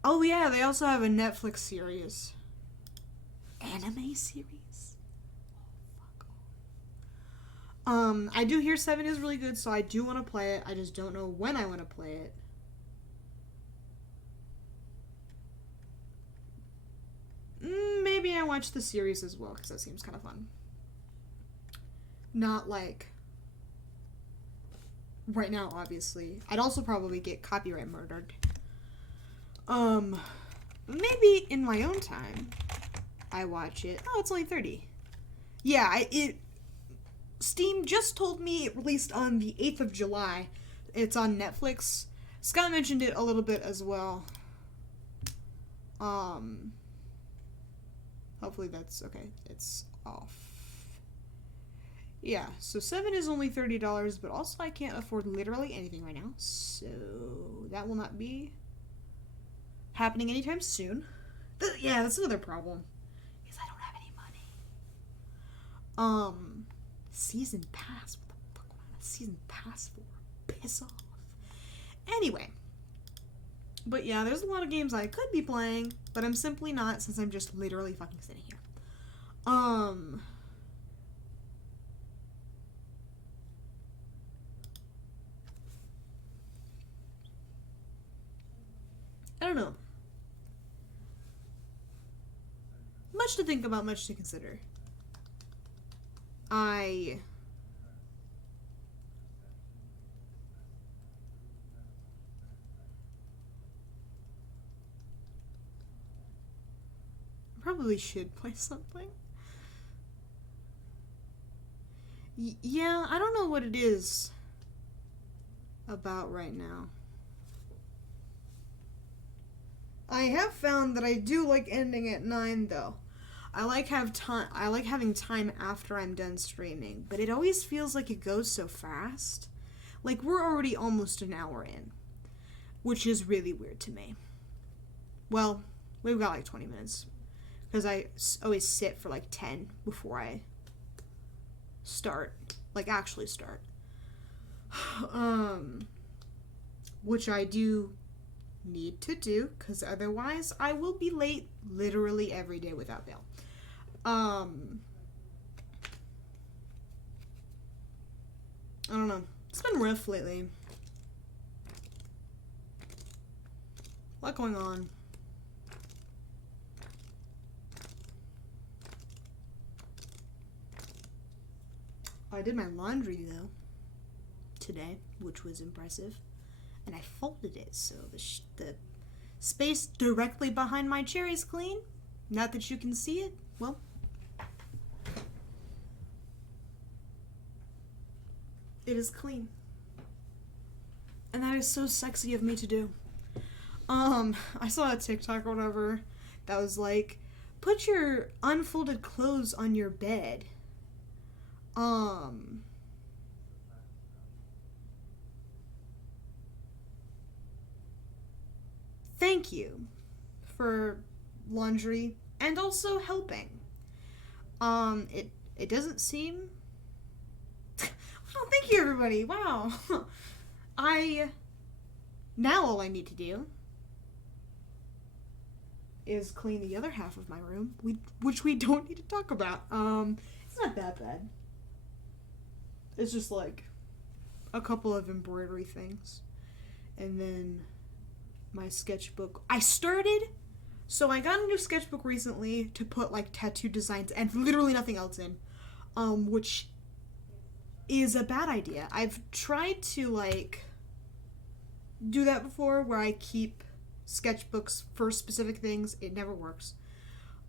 Oh yeah, they also have a Netflix series. Anime series? Fuck off. I do hear 7 is really good, so I do want to play it. I just don't know when I want to play it. Maybe I watch the series as well, because that seems kind of fun. Not like right now, obviously. I'd also probably get copyright murdered. Maybe in my own time I watch it. Oh, it's only 30. Yeah, Steam just told me it released on the 8th of July. It's on Netflix. Scott mentioned it a little bit as well. Hopefully that's okay. It's off. Yeah, so 7 is only $30, but also I can't afford literally anything right now, so that will not be happening anytime soon. Yeah, that's another problem, because I don't have any money. Season pass. What the fuck am I on a season pass for? Piss off. Anyway. But yeah, there's a lot of games I could be playing, but I'm simply not, since I'm just literally fucking sitting here. I don't know. Much to think about, much to consider. I probably should play something. Yeah, I don't know what it is about right now. I have found that I do like ending at 9 though. I like having time after I'm done streaming, but it always feels like it goes so fast. Like, we're already almost an hour in, which is really weird to me. Well, we've got like 20 minutes, because I always sit for like 10 before I start, like actually start. Which I do need to do, because otherwise I will be late literally every day without fail. I don't know. It's been rough lately. A lot going on. I did my laundry though today, which was impressive. And I folded it so the space directly behind my chair is clean. Not that you can see it. Well, it is clean. And that is so sexy of me to do. I saw a TikTok or whatever that was like, put your unfolded clothes on your bed. Thank you for laundry and also helping. It doesn't seem... Oh, thank you, everybody. Wow. Now all I need to do is clean the other half of my room, which we don't need to talk about. It's not that bad. It's just like a couple of embroidery things. And then my sketchbook. I got a new sketchbook recently to put like tattoo designs and literally nothing else in. Which is a bad idea. I've tried to like do that before where I keep sketchbooks for specific things. It never works.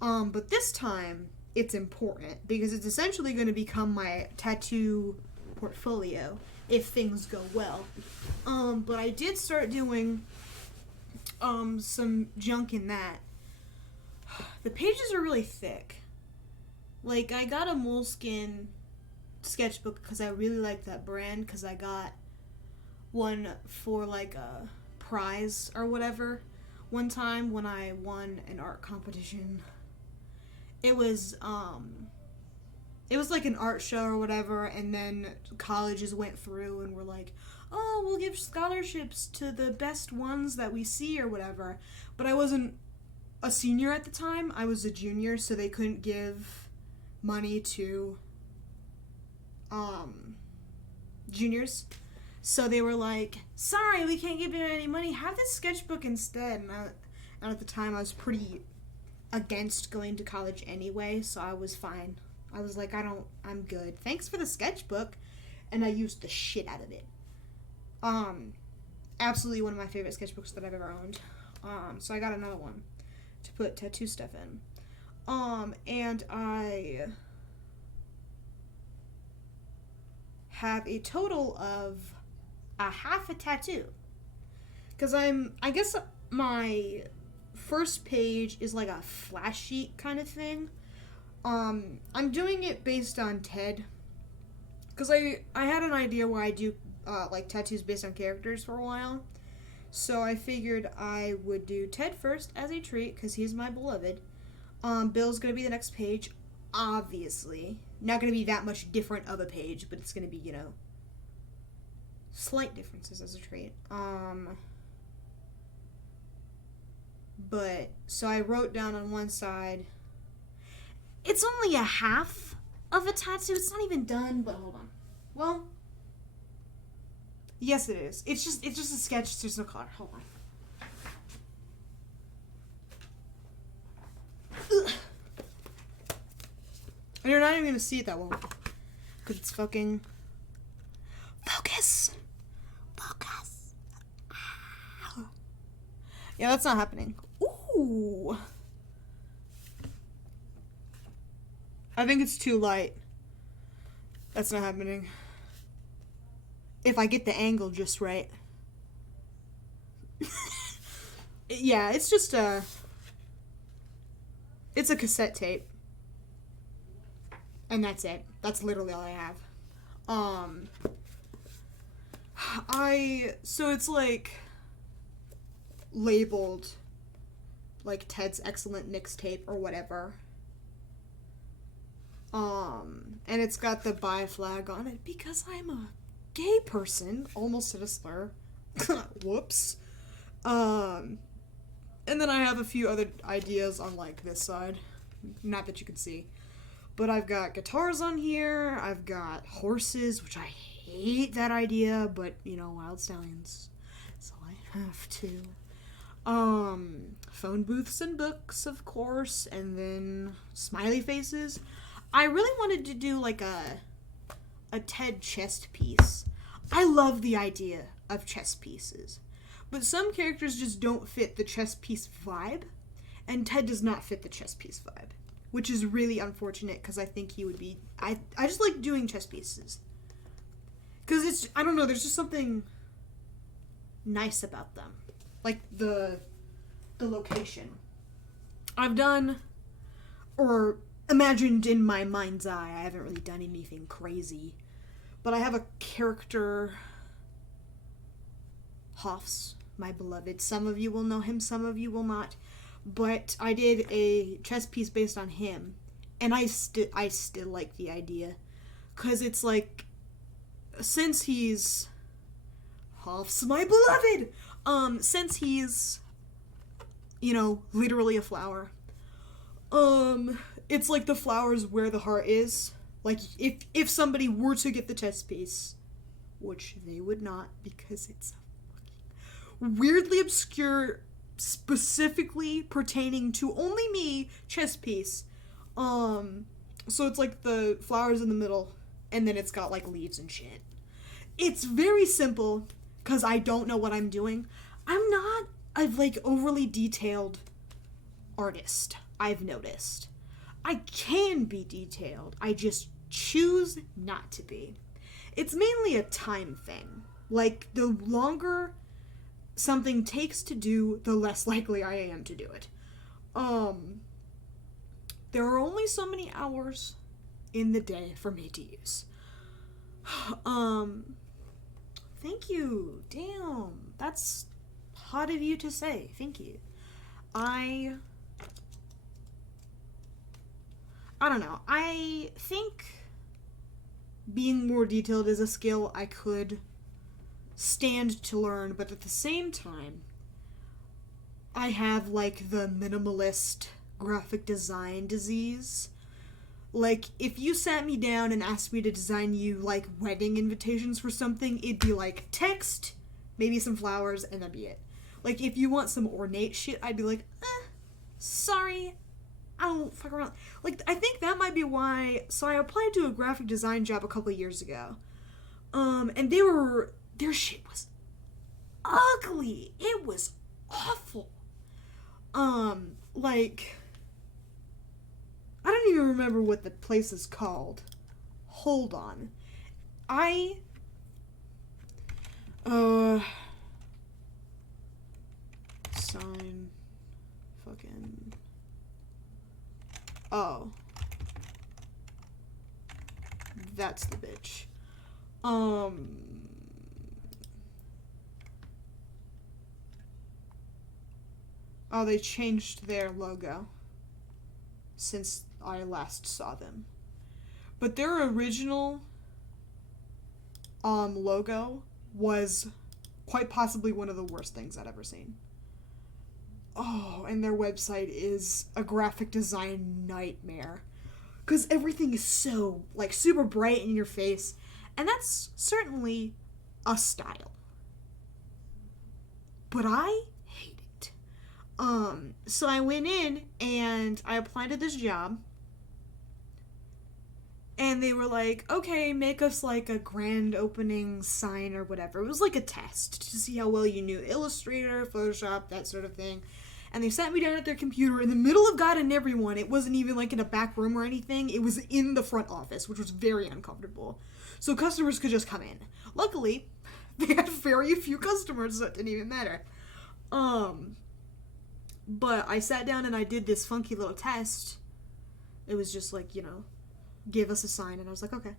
But this time it's important because it's essentially going to become my tattoo portfolio if things go well. But I did start doing some junk in that. The pages are really thick. Like, I got a Moleskine sketchbook because I really like that brand, because I got one for like a prize or whatever one time when I won an art competition. It was like an art show or whatever, and then colleges went through and were like, oh, we'll give scholarships to the best ones that we see or whatever. But I wasn't a senior at the time. I was a junior, so they couldn't give money to juniors. So they were like, sorry, we can't give you any money. Have this sketchbook instead. And at the time, I was pretty against going to college anyway, so I was fine. I was like, I'm good. Thanks for the sketchbook. And I used the shit out of it. Absolutely one of my favorite sketchbooks that I've ever owned. So I got another one to put tattoo stuff in. And I have a total of a half a tattoo. Because I guess my first page is like a flash sheet kind of thing. I'm doing it based on Ted. Because I had an idea where I do like tattoos based on characters for a while. So I figured I would do Ted first as a treat because he's my beloved. Bill's going to be the next page, obviously. Not going to be that much different of a page, but it's going to be, slight differences as a treat. But, so I wrote down on one side, it's only a half of a tattoo. It's not even done, but hold on. Well, yes, it is. It's just a sketch. There's no color. Hold on. Ugh. And you're not even gonna see it that well because it's fucking focus. Yeah, that's not happening. Ooh. I think it's too light. That's not happening. If I get the angle just right. Yeah, it's just it's a cassette tape. And that's it. That's literally all I have. So it's like labeled like Ted's Excellent Mixtape or whatever. And it's got the bi flag on it because I'm a gay person. Almost said a slur. Whoops. And then I have a few other ideas on like this side. Not that you can see. But I've got guitars on here. I've got horses, which I hate that idea, but wild stallions. So I have to. Phone booths and books, of course, and then smiley faces. I really wanted to do like a Ted chest piece. I love the idea of chess pieces, but some characters just don't fit the chess piece vibe, and Ted does not fit the chess piece vibe, which is really unfortunate because I think he would be. I just like doing chess pieces because it's, I don't know, there's just something nice about them, like the location. I've done, or imagined in my mind's eye, I haven't really done anything crazy, but I have a character, Hoffs, my beloved. Some of you will know him, some of you will not, but I did a chess piece based on him, and I still like the idea, because it's like, since he's Hoffs, my beloved, since he's, you know, literally a flower, it's like the flower's where the heart is. Like, if somebody were to get the chess piece, which they would not, because it's a fucking weirdly obscure, specifically pertaining to only me, chess piece. So it's like the flowers in the middle, and then it's got like leaves and shit. It's very simple, because I don't know what I'm doing. I'm not a like overly detailed artist, I've noticed. I can be detailed, I just choose not to be. It's mainly a time thing. Like, the longer something takes to do, the less likely I am to do it. There are only so many hours in the day for me to use. Thank you. Damn, that's hot of you to say. Thank you. I don't know. I think being more detailed is a skill I could stand to learn, but at the same time, I have, like, the minimalist graphic design disease. Like, if you sat me down and asked me to design you, like, wedding invitations for something, it'd be, like, text, maybe some flowers, and that'd be it. Like, if you want some ornate shit, I'd be like, sorry, I don't fuck around. Like, I think that might be why, so I applied to a graphic design job a couple of years ago, and their shit was ugly. It was awful. Like, I don't even remember what the place is called. Hold on. Sign. Fucking. Oh. That's the bitch. Oh, they changed their logo since I last saw them. But their original logo was quite possibly one of the worst things I'd ever seen. Oh, and their website is a graphic design nightmare. Because everything is so, like, super bright in your face. And that's certainly a style. But I hate it. So I went in and I applied to this job. And they were like, okay, make us like a grand opening sign or whatever. It was like a test to see how well you knew Illustrator, Photoshop, that sort of thing. And they sat me down at their computer in the middle of God and everyone. It wasn't even like in a back room or anything. It was in the front office, which was very uncomfortable. So customers could just come in. Luckily, they had very few customers, so it didn't even matter. But I sat down and I did this funky little test. It was just like, you know, give us a sign, and I was like, okay.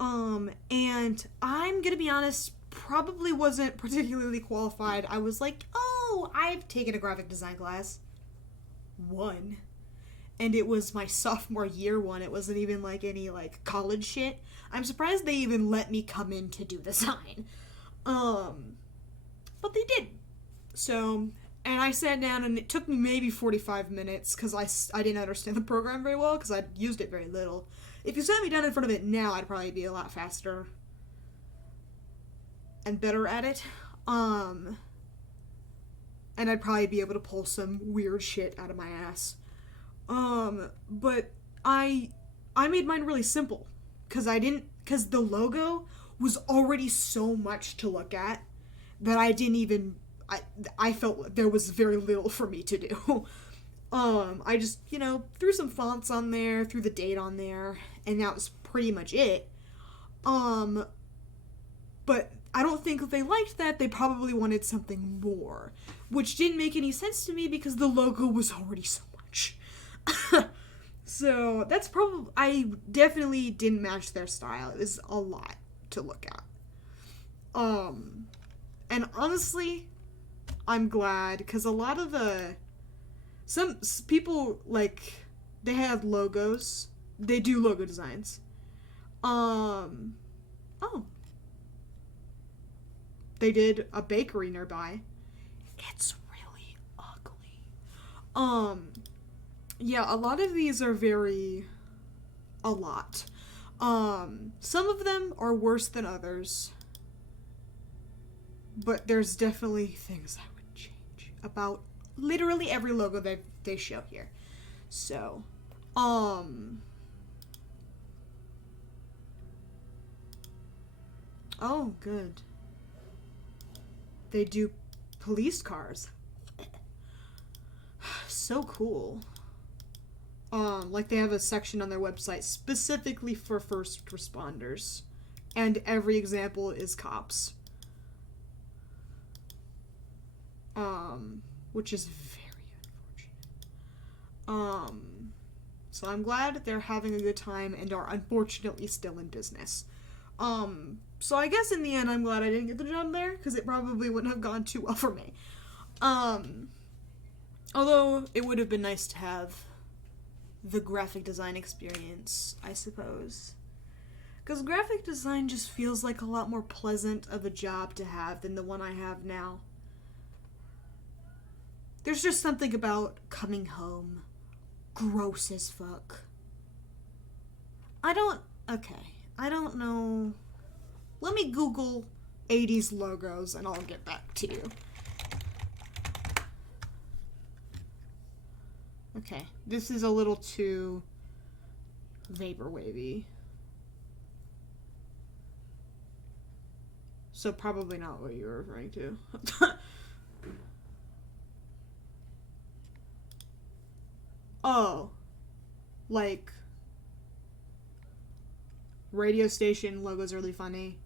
And I'm gonna be honest, probably wasn't particularly qualified. I was like, oh, I've taken a graphic design class. One. And it was my sophomore year one. It wasn't even like any like college shit. I'm surprised they even let me come in to do the sign. But they did. So, and I sat down and it took me maybe 45 minutes because I didn't understand the program very well because I'd used it very little. If you sat me down in front of it now, I'd probably be a lot faster and better at it. And I'd probably be able to pull some weird shit out of my ass. But I made mine really simple because the logo was already so much to look at that I didn't even, I felt there was very little for me to do. I just, threw some fonts on there, threw the date on there, and that was pretty much it. But I don't think they liked that. They probably wanted something more, which didn't make any sense to me because the logo was already so much. So that's probably, I definitely didn't match their style. It was a lot to look at. And honestly, I'm glad, because a lot of some people, like, they have logos. They do logo designs. Oh. They did a bakery nearby. It's really ugly. Yeah, a lot of these are a lot. Some of them are worse than others. But there's definitely things I would change about literally every logo that they show here. So, oh, good. They do police cars. So cool. Like they have a section on their website specifically for first responders. And every example is cops. Which is very unfortunate. So I'm glad they're having a good time and are unfortunately still in business. So I guess in the end I'm glad I didn't get the job there, because it probably wouldn't have gone too well for me. Although it would have been nice to have the graphic design experience, I suppose. Because graphic design just feels like a lot more pleasant of a job to have than the one I have now. There's just something about coming home gross as fuck. I don't know. Let me Google 80s logos and I'll get back to you. Okay, this is a little too vaporwavy. So probably not what you were referring to. Oh, like radio station logo's really funny.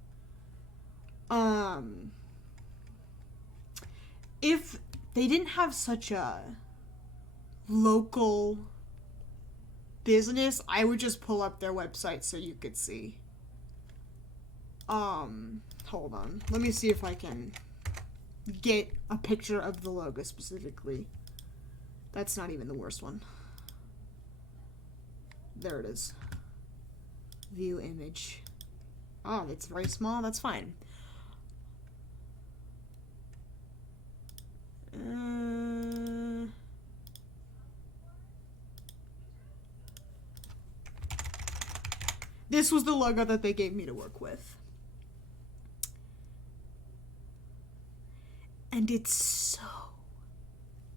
If they didn't have such a local business, I would just pull up their website so you could see. Hold on. Let me see if I can get a picture of the logo specifically. That's not even the worst one. There it is. View image. Oh, it's very small. That's fine. This was the logo that they gave me to work with. And it's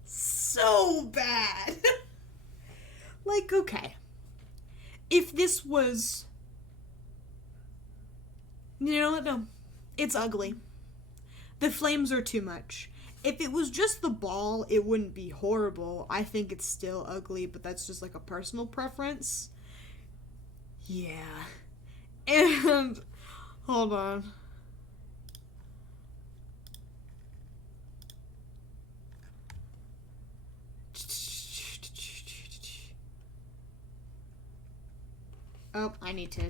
so bad. Like, okay. If this was... You know what? No. It's ugly. The flames are too much. If it was just the ball, it wouldn't be horrible. I think it's still ugly, but that's just like a personal preference. Yeah. And... Hold on. Oh, I need to...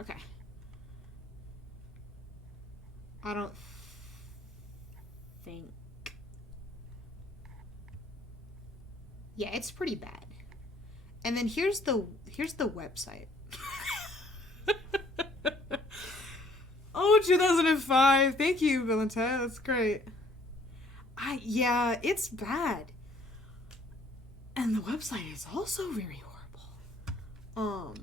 Okay. I don't think... Yeah, it's pretty bad. And then here's the website. Oh, 2005. Thank you, Bill and Ted. That's great. Yeah, it's bad. And the website is also very horrible.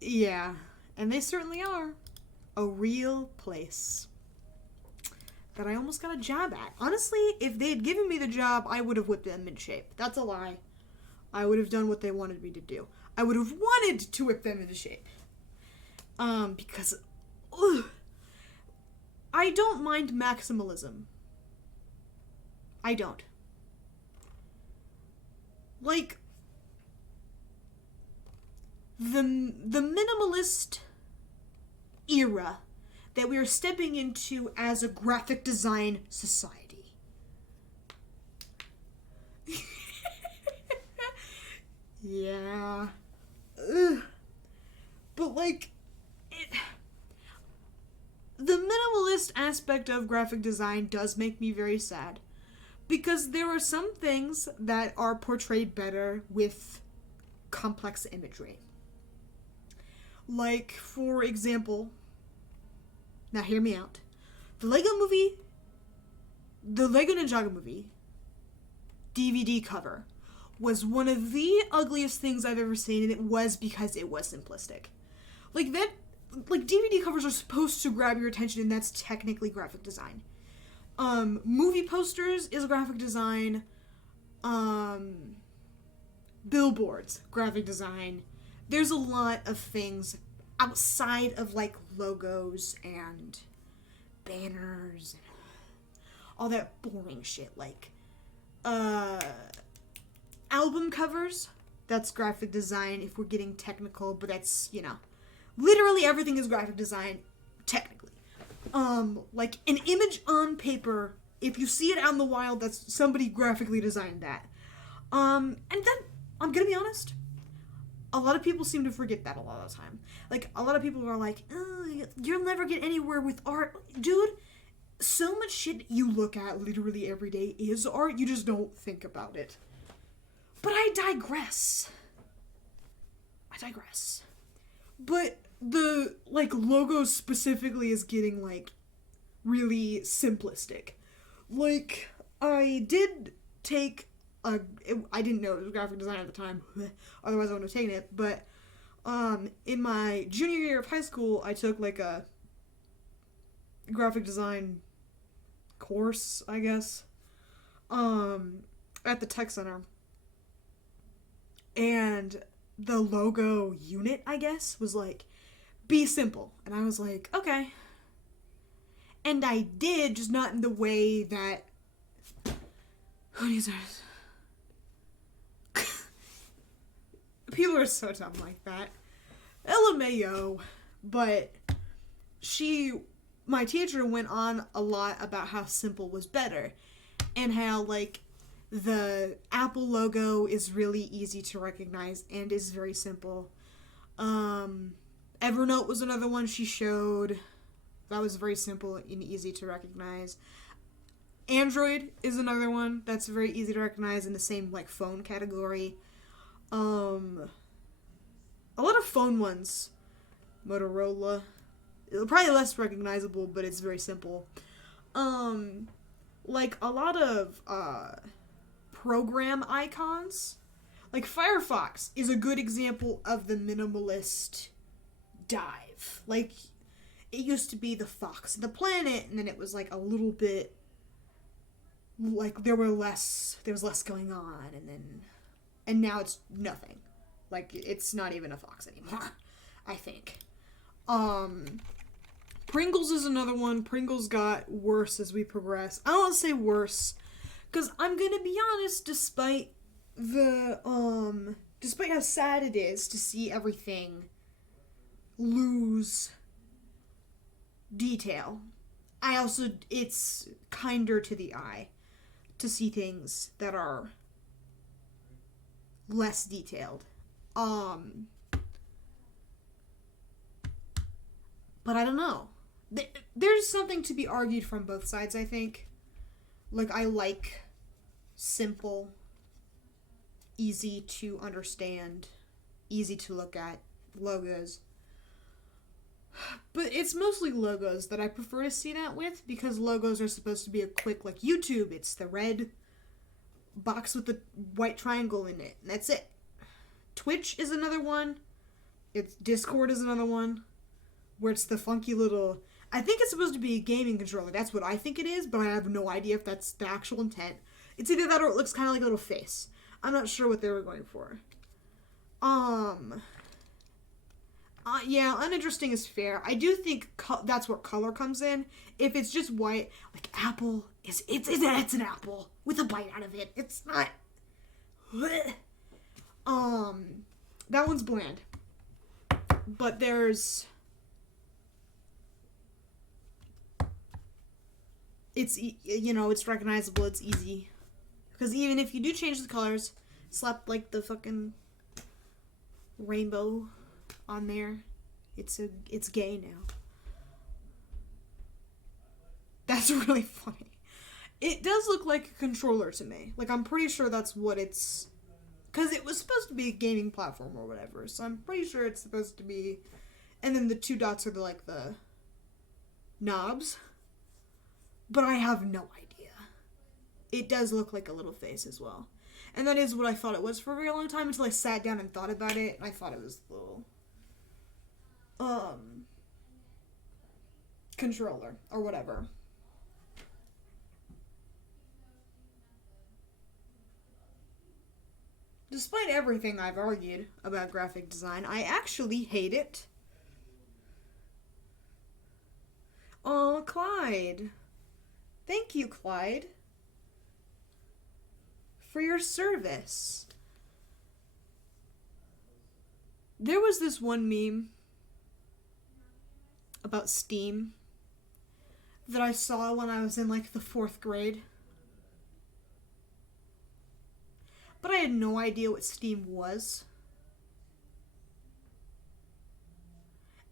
Yeah. And they certainly are a real place. that I almost got a job at. Honestly, if they had given me the job, I would have whipped them into shape. That's a lie. I would have done what they wanted me to do. I would have wanted to whip them into shape. Because I don't mind maximalism. I don't. Like, the minimalist era that we are stepping into as a graphic design society. Yeah. Ugh. But, like, the minimalist aspect of graphic design does make me very sad. Because there are some things that are portrayed better with complex imagery. Like, for example, now hear me out. The Lego Ninjago movie DVD cover was one of the ugliest things I've ever seen, and it was because it was simplistic. Like, DVD covers are supposed to grab your attention, and that's technically graphic design. Movie posters is graphic design. Billboards, graphic design. There's a lot of things outside of, like, logos and banners and all that boring shit. Like, album covers, that's graphic design if we're getting technical, but that's, literally everything is graphic design, technically. Like, an image on paper, if you see it out in the wild, that's somebody graphically designed that. And then, I'm gonna be honest, a lot of people seem to forget that a lot of the time. Like, a lot of people are like, oh, you'll never get anywhere with art. Dude, so much shit you look at literally every day is art, you just don't think about it. But I digress. But the, like, logo specifically is getting, like, really simplistic. Like, I did take I didn't know it was graphic design at the time, otherwise I wouldn't have taken it, but, in my junior year of high school, I took, like, a graphic design course, I guess, at the Tech Center, and the logo unit, I guess, was like, be simple, and I was like, okay, and I did, just not in the way that, people are so dumb like that. LMAO, but my teacher went on a lot about how simple was better, and how, like, the Apple logo is really easy to recognize and is very simple. Evernote was another one she showed. That was very simple and easy to recognize. Android is another one that's very easy to recognize in the same, like, phone category. A lot of phone ones. Motorola. Probably less recognizable, but it's very simple. Like, a lot of, program icons. Like, Firefox is a good example of the minimalist dive. Like, it used to be the fox and the planet, and then it was, like, a little bit, like, there was less going on, and now it's nothing. Like, it's not even a fox anymore, I think. Pringles is another one. Pringles got worse as we progress. I don't want to say worse, because I'm gonna be honest, despite how sad it is to see everything lose detail, it's kinder to the eye to see things that are less detailed. But I don't know. There's something to be argued from both sides, I think. Like, I like simple, easy to understand, easy to look at logos. But it's mostly logos that I prefer to see that with, because logos are supposed to be a quick, like YouTube, it's the red box with the white triangle in it, and that's it. Twitch is another one. Discord is another one, where it's the funky little, I think it's supposed to be a gaming controller. That's what I think it is, but I have no idea if that's the actual intent. It's either that or it looks kind of like a little face. I'm not sure what they were going for. Yeah, uninteresting is fair. I do think that's where color comes in. If it's just white, like apple, it's an apple with a bite out of it. It's not. That one's bland. But there's. It's, you know, it's recognizable, it's easy. Because even if you do change the colors, slap like the fucking rainbow on there, it's gay now. That's really funny. It does look like a controller to me. Like, I'm pretty sure that's what it's... Because it was supposed to be a gaming platform or whatever, so I'm pretty sure it's supposed to be... And then the two dots are the knobs. But I have no idea. It does look like a little face as well. And that is what I thought it was for a very long time until I sat down and thought about it. And I thought it was a little... controller. Or whatever. Despite everything I've argued about graphic design, I actually hate it. Oh, Clyde. Thank you, Clyde, for your service. There was this one meme about Steam that I saw when I was in, like, the 4th grade. But I had no idea what Steam was.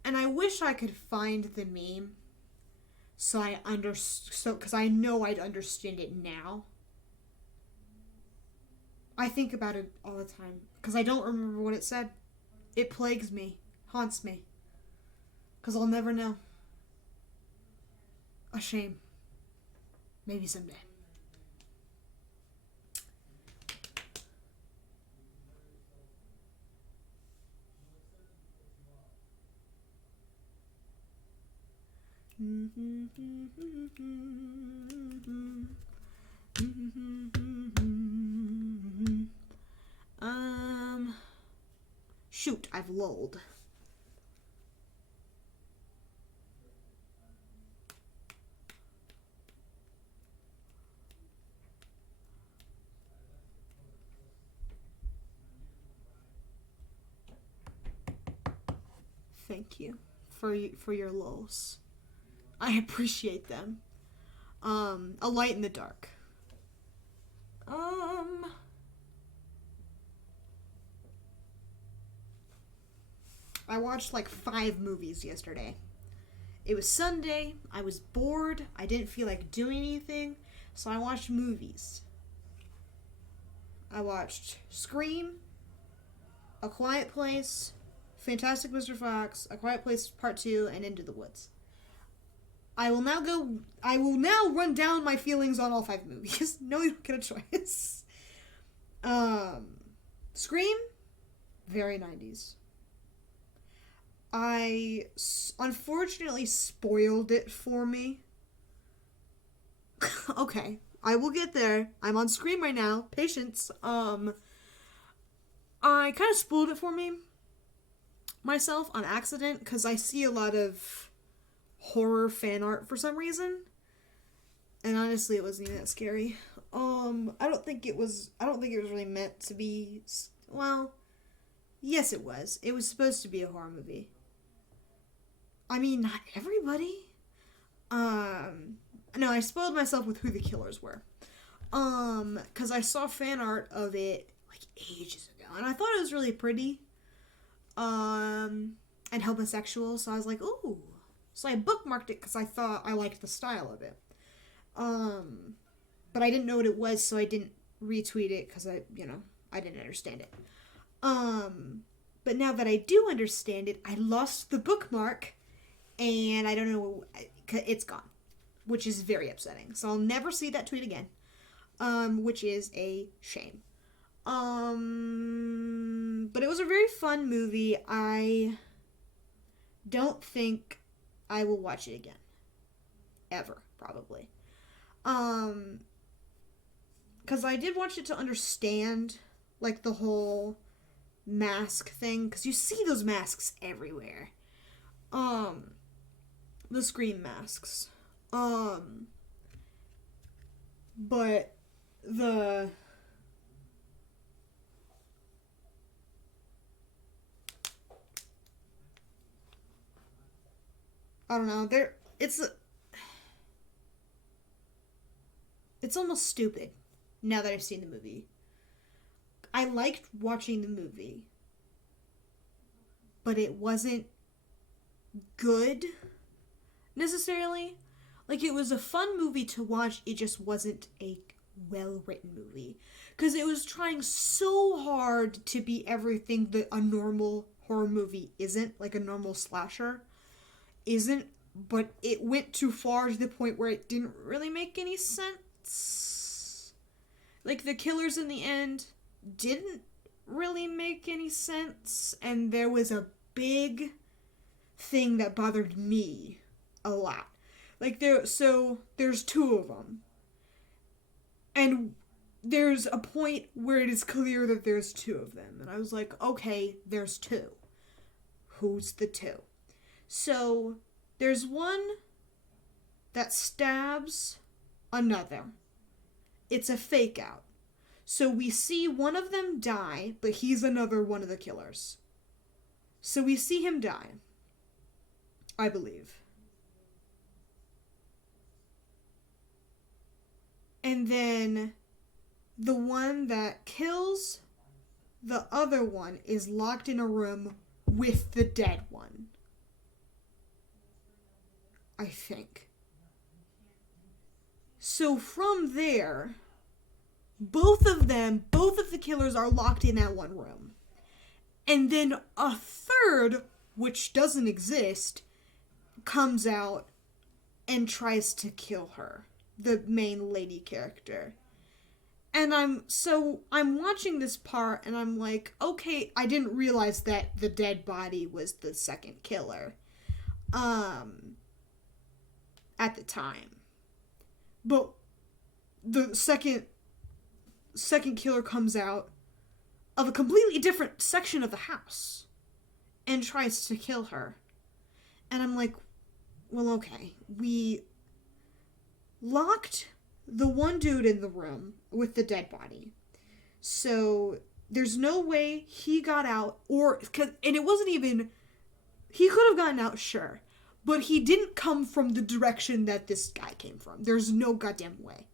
And I wish I could find the meme. Because I know I'd understand it now. I think about it all the time. Because I don't remember what it said. It plagues me. Haunts me. Because I'll never know. A shame. Maybe someday. Shoot, I've lulled. Thank you for your lulls. I appreciate them. A light in the dark. I watched like 5 movies yesterday. It was Sunday. I was bored. I didn't feel like doing anything. So I watched movies. I watched Scream, A Quiet Place, Fantastic Mr. Fox, A Quiet Place Part 2, and Into the Woods. I will now run down my feelings on all 5 movies. No, you don't get a choice. Scream, very 90s. I unfortunately spoiled it for me. Okay, I will get there. I'm on Scream right now. Patience. I kind of spoiled it for me myself on accident because I see a lot of horror fan art for some reason. And honestly, it wasn't even that scary. I don't think it was really meant to be, well, yes it was. It was supposed to be a horror movie. I mean, not everybody. No, I spoiled myself with who the killers were. Because I saw fan art of it, like, ages ago. And I thought it was really pretty. And homosexual, so I was like, ooh. So I bookmarked it because I thought I liked the style of it. But I didn't know what it was, so I didn't retweet it because I didn't understand it. But now that I do understand it, I lost the bookmark, and I don't know, it's gone, which is very upsetting. So I'll never see that tweet again, which is a shame. But it was a very fun movie. I don't think I will watch it again. ever, probably. Because I did watch it to understand, like, the whole mask thing, because you see those masks everywhere. The Scream masks. But the... I don't know, it's almost stupid now that I've seen the movie. I liked watching the movie, but it wasn't good necessarily. Like, it was a fun movie to watch, it just wasn't a well-written movie. Because it was trying so hard to be everything that a normal horror movie isn't, like a normal slasher isn't, but it went too far to the point where it didn't really make any sense. Like, the killers in the end didn't really make any sense, and there was a big thing that bothered me a lot. Like, there's two of them, and there's a point where it is clear that there's two of them, and I was like, okay, there's two. Who's the two? So, there's one that stabs another. It's a fake out. So we see one of them die, but he's another one of the killers. So we see him die, I believe. And then the one that kills the other one is locked in a room with the dead one. I think. So from there, both of the killers are locked in that one room. And then a third, which doesn't exist, comes out and tries to kill her, the main lady character. And I'm watching this part and I'm like, okay, I didn't realize that the dead body was the second killer. At the time. But the second killer comes out of a completely different section of the house and tries to kill her. And I'm like, well, okay, we locked the one dude in the room with the dead body. So there's no way he got out, and it wasn't even, he could have gotten out, sure. But he didn't come from the direction that this guy came from. There's no goddamn way.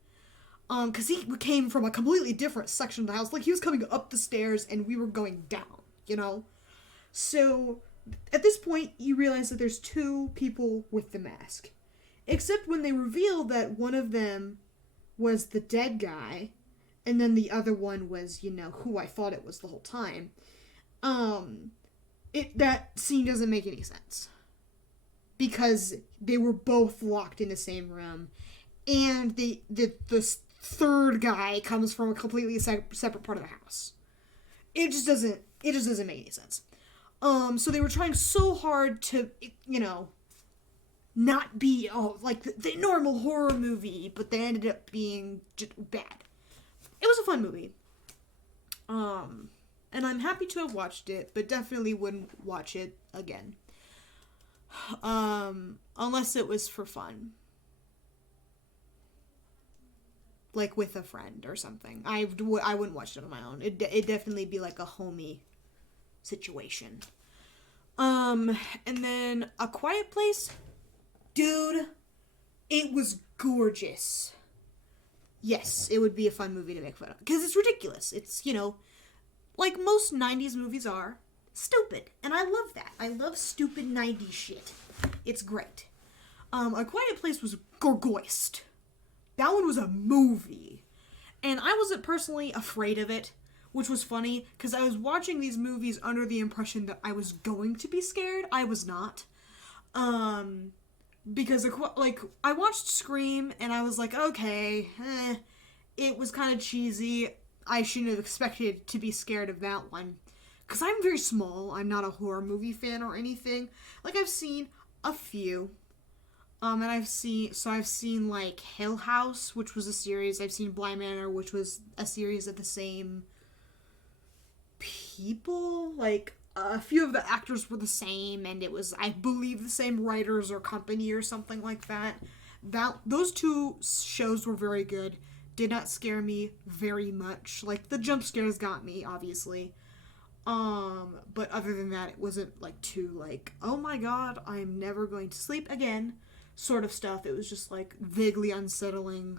Because he came from a completely different section of the house. Like, he was coming up the stairs and we were going down, you know? So, at this point, you realize that there's two people with the mask. Except when they reveal that one of them was the dead guy, and then the other one was, you know, who I thought it was the whole time. That scene doesn't make any sense. Because they were both locked in the same room, and the third guy comes from a completely separate part of the house. It just doesn't make any sense. So they were trying so hard to, you know, not be like the normal horror movie, but they ended up being just bad. It was a fun movie. And I'm happy to have watched it, but definitely wouldn't watch it again. Unless it was for fun. Like with a friend or something. I wouldn't watch it on my own. It'd definitely be like a homey situation. And then A Quiet Place. Dude, it was gorgeous. Yes, it would be a fun movie to make fun of. Because it's ridiculous. It's, you know, like most 90s movies are. Stupid. And I love that. I love stupid 90s shit. It's great. A Quiet Place was gorgeous. That one was a movie. And I wasn't personally afraid of it, which was funny, because I was watching these movies under the impression that I was going to be scared. I was not. Because, like, I watched Scream, and I was like, okay, it was kind of cheesy. I shouldn't have expected to be scared of that one. Because I'm very small. I'm not a horror movie fan or anything. Like, I've seen a few. And I've seen like Hill House, which was a series. I've seen Bly Manor, which was a series of the same people. Like, a few of the actors were the same, and it was, I believe, the same writers or company or something like that. Those two shows were very good. Did not scare me very much. Like, the jump scares got me, obviously. But other than that, it wasn't, like, too, like, oh my god, I'm never going to sleep again sort of stuff. It was just, like, vaguely unsettling.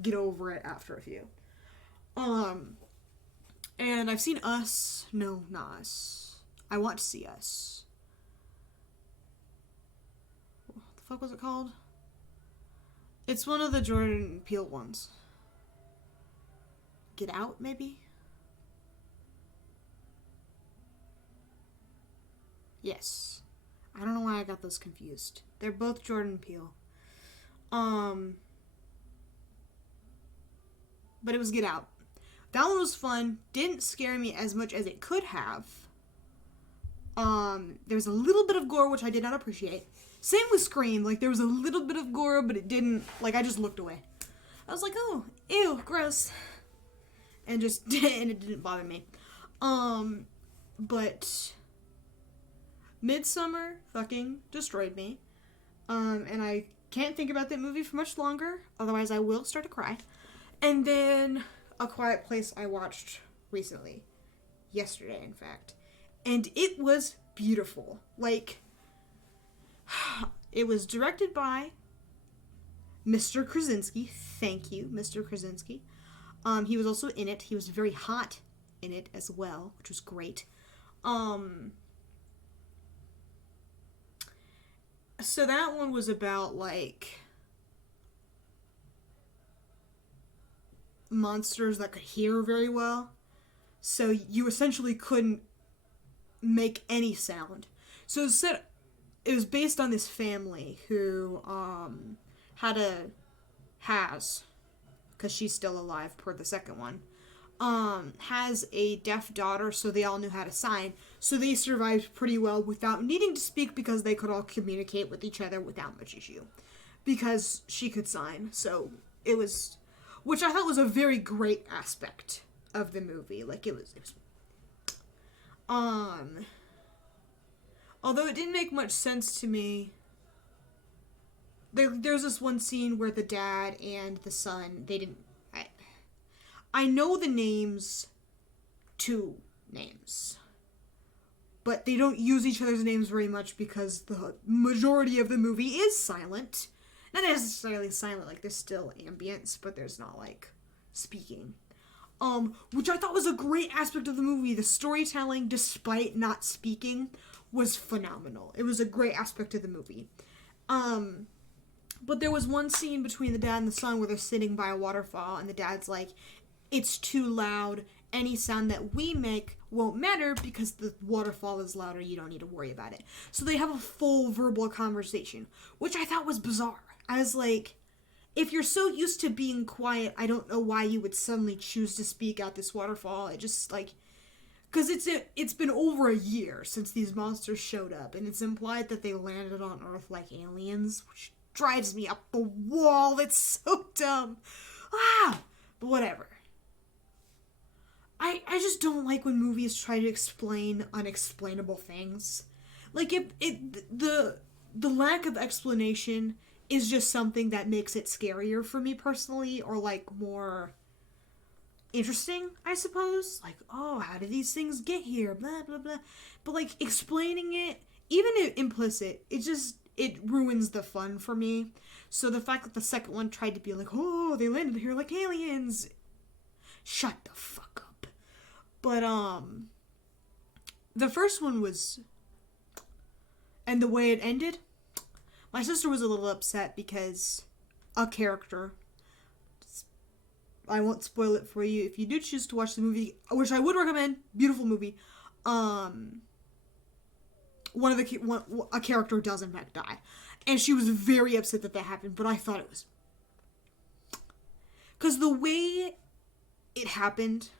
Get over it after a few. And I've seen Us. No, not Us. I want to see Us. What the fuck was it called? It's one of the Jordan Peele ones. Get Out, maybe? Yes. I don't know why I got those confused. They're both Jordan Peele. But it was Get Out. That one was fun. Didn't scare me as much as it could have. There was a little bit of gore, which I did not appreciate. Same with Scream. Like, there was a little bit of gore, but it didn't... Like, I just looked away. I was like, oh, ew, gross. And just... and it didn't bother me. But... Midsommar fucking destroyed me. And I can't think about that movie for much longer. Otherwise, I will start to cry. And then... A Quiet Place I watched recently. Yesterday, in fact. And it was beautiful. Like, it was directed by Mr. Krasinski. Thank you, Mr. Krasinski. He was also in it. He was very hot in it as well, which was great. So that one was about, like, monsters that could hear very well. So you essentially couldn't make any sound. So it was based on this family who has, because she's still alive per the second one, has a deaf daughter, so they all knew how to sign. So they survived pretty well without needing to speak, because they could all communicate with each other without much issue. Because she could sign. So it was, which I thought was a very great aspect of the movie. Like, it was although it didn't make much sense to me. There's this one scene where the dad and the son, they didn't... I know the names, 2 names. But they don't use each other's names very much because the majority of the movie is silent. Not necessarily silent, like, there's still ambience, but there's not, like, speaking. Which I thought was a great aspect of the movie. The storytelling, despite not speaking, was phenomenal. It was a great aspect of the movie. But there was one scene between the dad and the son where they're sitting by a waterfall, and the dad's like, it's too loud. Any sound that we make won't matter because the waterfall is louder. You don't need to worry about it. So they have a full verbal conversation, which I thought was bizarre. I was like, if you're so used to being quiet, I don't know why you would suddenly choose to speak at this waterfall. It just, like... Because it's been over a year since these monsters showed up, and it's implied that they landed on Earth like aliens, which drives me up the wall. It's so dumb. But whatever. I just don't like when movies try to explain unexplainable things. Like, the lack of explanation is just something that makes it scarier for me personally, or, like, more interesting, I suppose. Like, oh, how did these things get here? Blah, blah, blah. But, like, explaining it, even if implicit, it ruins the fun for me. So the fact that the second one tried to be like, oh, they landed here like aliens. Shut the fuck up. But, the first one was, and the way it ended, my sister was a little upset because a character, I won't spoil it for you if you do choose to watch the movie, which I would recommend, beautiful movie, a character does in fact die. And she was very upset that happened, but I thought it was, because the way it happened,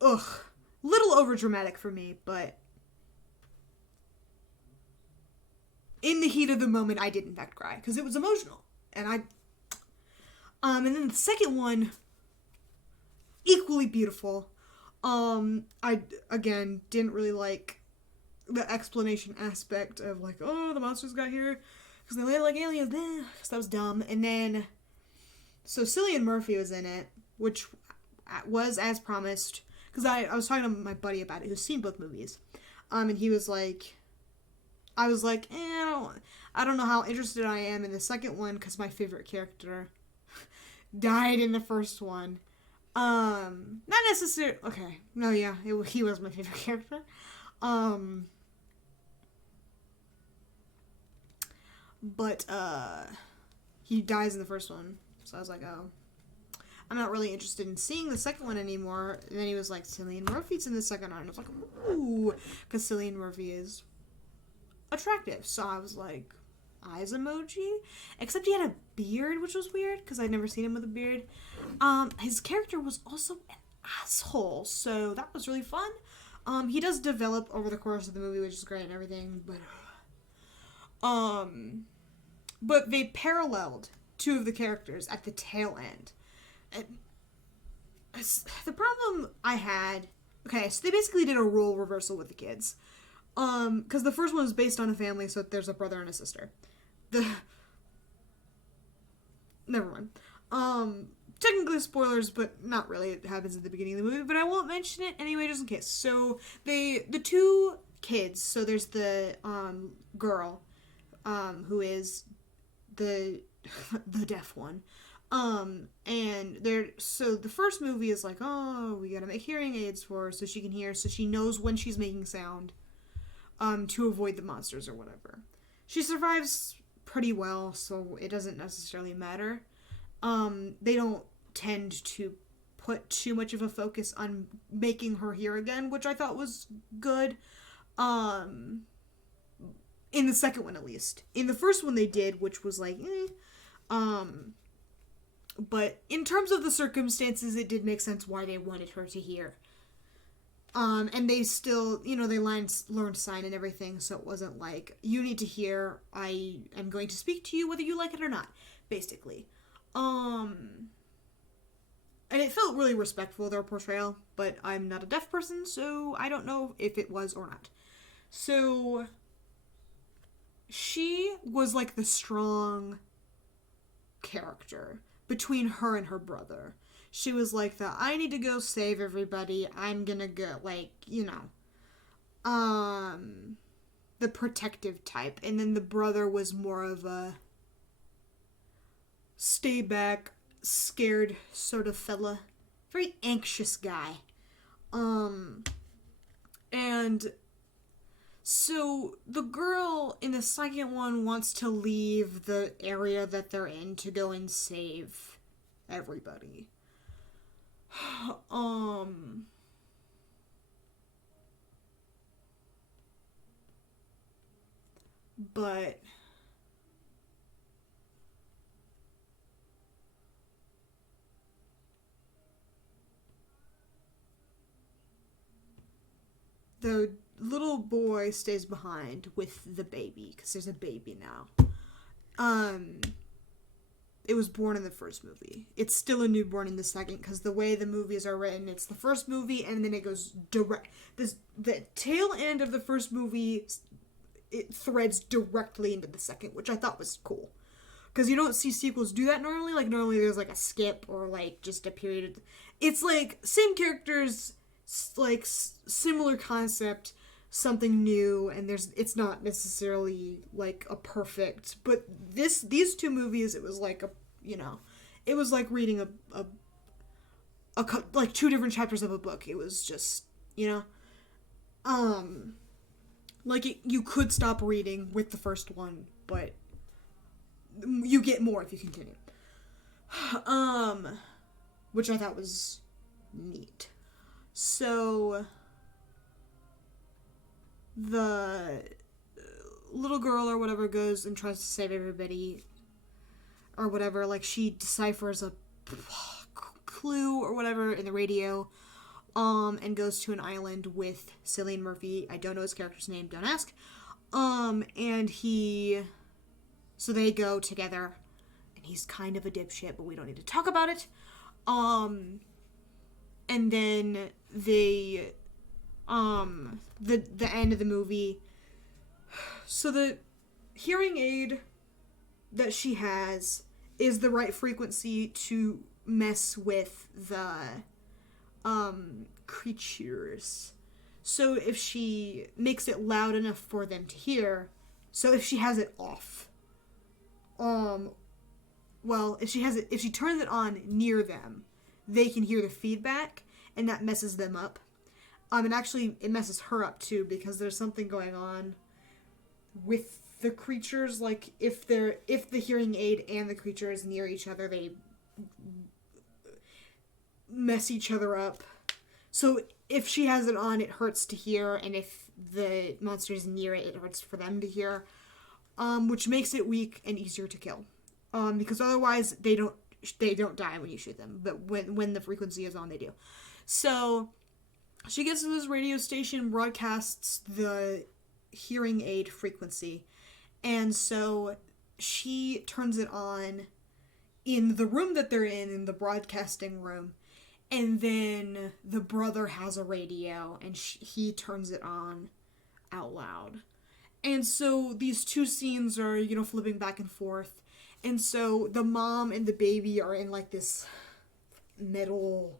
little over dramatic for me, but in the heat of the moment, I did in fact cry because it was emotional, and and then the second one, equally beautiful. I again didn't really like the explanation aspect of like, oh, the monsters got here because they landed like aliens, because that was dumb. And then, so Cillian Murphy was in it, which was as promised, because I was talking to my buddy about it who's seen both movies, and he was like, I was like, I don't know how interested I am in the second one because my favorite character died in the first one. Not necessarily. Okay, no, yeah, he was my favorite character. But he dies in the first one, so I was like, oh, I'm not really interested in seeing the second one anymore. And then he was like, Cillian Murphy's in the second one. I was like, ooh, because Cillian Murphy is attractive. So I was like, eyes emoji. Except he had a beard, which was weird because I'd never seen him with a beard. His character was also an asshole, so that was really fun. He does develop over the course of the movie, which is great and everything, but they paralleled two of the characters at the tail end. And the problem I had, okay, so they basically did a role reversal with the kids. Because the first one was based on a family, so there's a brother and a sister. Never mind. Technically spoilers, but not really. It happens at the beginning of the movie, but I won't mention it anyway, just in case. So, the two kids, so there's the, girl, who is the deaf one. And so the first movie is like, oh, we gotta make hearing aids for her so she can hear, so she knows when she's making sound, to avoid the monsters or whatever. She survives pretty well, so it doesn't necessarily matter. They don't tend to put too much of a focus on making her hear again, which I thought was good. In the second one, at least. In the first one they did, which was like, but in terms of the circumstances, it did make sense why they wanted her to hear. And they still, they learned sign and everything, so it wasn't like, you need to hear, I am going to speak to you whether you like it or not, basically. And it felt really respectful, their portrayal, but I'm not a deaf person, so I don't know if it was or not. So, she was like the strong character between her and her brother. She was like I need to go save everybody, I'm gonna go, like, the protective type. And then the brother was more of a stay back, scared sort of fella. Very anxious guy. And so the girl in the second one wants to leave the area that they're in to go and save everybody. But the little boy stays behind with the baby, because there's a baby now. It was born in the first movie. It's still a newborn in the second, because the way the movies are written, it's the first movie, and then it goes direct. The tail end of the first movie, it threads directly into the second, which I thought was cool. Because you don't see sequels do that normally. Like, normally there's, like, a skip, or, like, just a period. It's, like, same characters, like, similar concept, something new, and it's not necessarily like a perfect, but these two movies, it was like it was like reading a like two different chapters of a book. It was just like you could stop reading with the first one, but you get more if you continue, which I thought was neat. So the little girl or whatever goes and tries to save everybody or whatever. Like, she deciphers a clue or whatever in the radio, and goes to an island with Cillian Murphy. I don't know his character's name, don't ask. And so they go together, and he's kind of a dipshit, but we don't need to talk about it. And then the end of the movie, so the hearing aid that she has is the right frequency to mess with the creatures. So if she makes it loud enough for them to hear, so if she has it off, if she turns it on near them, they can hear the feedback, and that messes them up. And actually, it messes her up too, because there's something going on with the creatures. Like, if the hearing aid and the creature is near each other, they mess each other up. So if she has it on, it hurts to hear, and if the monster is near it, it hurts for them to hear, which makes it weak and easier to kill. Because otherwise they don't die when you shoot them, but when the frequency is on, they do. So she gets to this radio station, broadcasts the hearing aid frequency, and so she turns it on in the room that they're in the broadcasting room, and then the brother has a radio, and he turns it on out loud. And so these two scenes are, flipping back and forth. And so the mom and the baby are in, like, this metal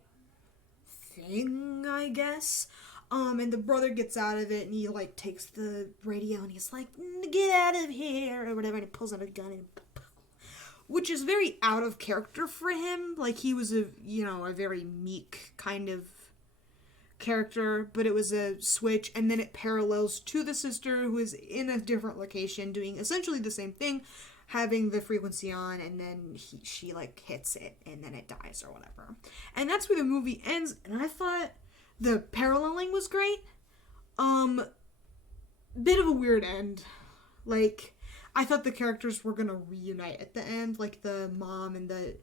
thing, I guess. And the brother gets out of it, and he, like, takes the radio, and he's like, get out of here, or whatever, and he pulls out a gun, and which is very out of character for him. Like, he was a very meek kind of character, but it was a switch, and then it parallels to the sister, who is in a different location, doing essentially the same thing, having the frequency on, and then she like hits it, and then it dies or whatever. And that's where the movie ends, and I thought the paralleling was great. Bit of a weird end. Like, I thought the characters were gonna reunite at the end, like the mom and the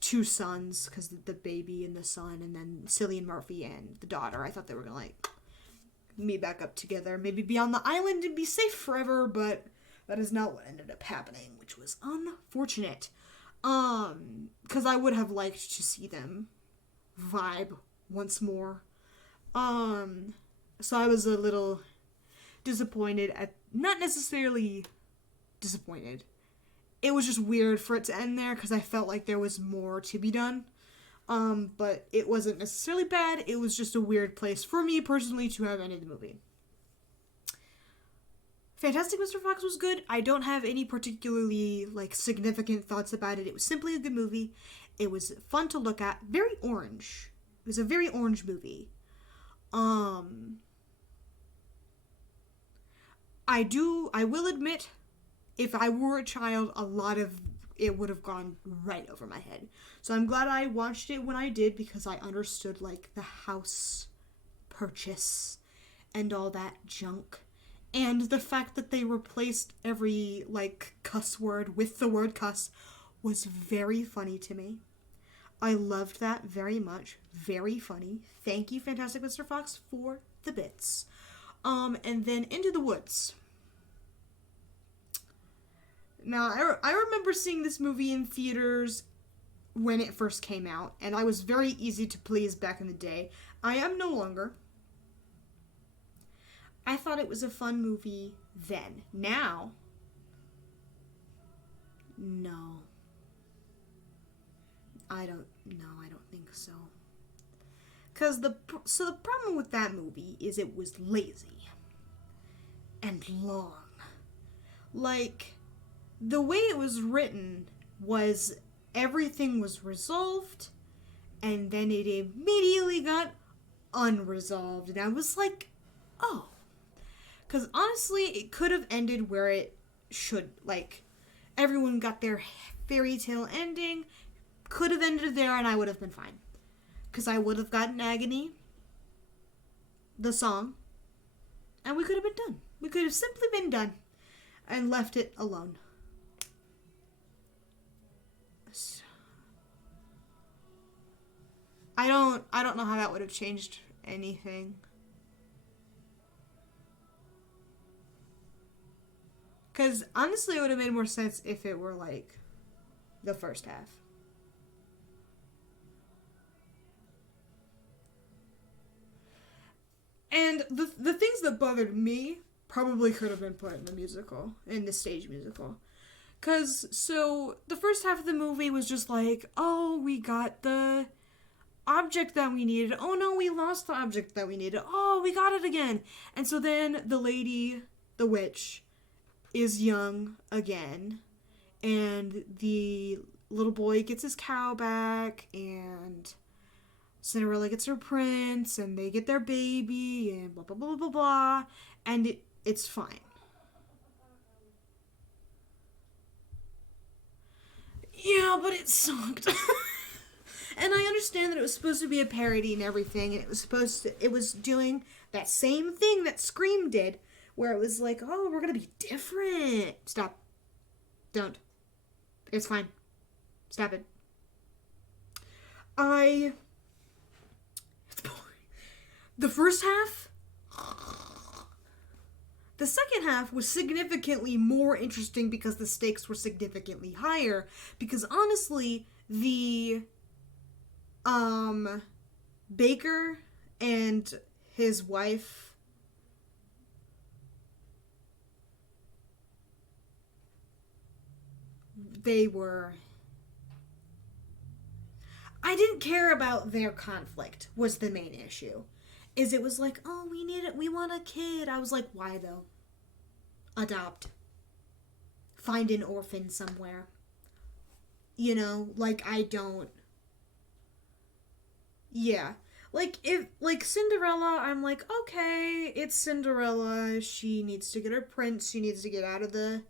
two sons, because the baby and the son, and then Cillian Murphy and the daughter. I thought they were gonna, like, meet back up together, maybe be on the island and be safe forever, but that is not what ended up happening, which was unfortunate. Because I would have liked to see them vibe once more. So I was a little disappointed not necessarily disappointed. It was just weird for it to end there, because I felt like there was more to be done. But it wasn't necessarily bad. It was just a weird place for me personally to have ended the movie. Fantastic Mr. Fox was good. I don't have any particularly, like, significant thoughts about it. It was simply a good movie. It was fun to look at. Very orange. It was a very orange movie. I will admit, if I were a child, a lot of it would have gone right over my head. So I'm glad I watched it when I did, because I understood, like, the house purchase and all that junk. And the fact that they replaced every, like, cuss word with the word cuss was very funny to me. I loved that very much. Very funny. Thank you, Fantastic Mr. Fox, for the bits. And then Into the Woods. Now, I remember seeing this movie in theaters when it first came out, and I was very easy to please back in the day. I am no longer. I thought it was a fun movie then. Now, no. I don't think so. Because the problem with that movie is it was lazy and long. Like, the way it was written was everything was resolved, and then it immediately got unresolved, and I was like, oh. Because honestly, it could have ended where it should. Like, everyone got their fairy tale ending, could have ended there, and I would have been fine. Because I would have gotten Agony, the song, and we could have been done. We could have simply been done and left it alone. I don't know how that would have changed anything. Because honestly, it would have made more sense if it were like the first half. And the things that bothered me probably could have been put in the musical, in the stage musical. Because, so, the first half of the movie was just like, oh, we got the object that we needed. Oh no, we lost the object that we needed. Oh, we got it again. And so then the lady, the witch, is young again. And the little boy gets his cow back, and Cinderella gets her prince, and they get their baby, and blah, blah, blah, blah, blah, and it's fine. Yeah, but it sucked. And I understand that it was supposed to be a parody and everything, and it was doing that same thing that Scream did, where it was like, oh, we're gonna be different. Stop. Don't. It's fine. Stop it. It's boring. The first half, the second half was significantly more interesting because the stakes were significantly higher. Because honestly, the Baker and his wife, I didn't care about their conflict was the main issue. It was like, oh, we want a kid. I was like, why though? Adopt. Find an orphan somewhere. You know, like, I don't. Yeah. Like, Cinderella, I'm like, okay, it's Cinderella. She needs to get her prince. She needs to get out of the.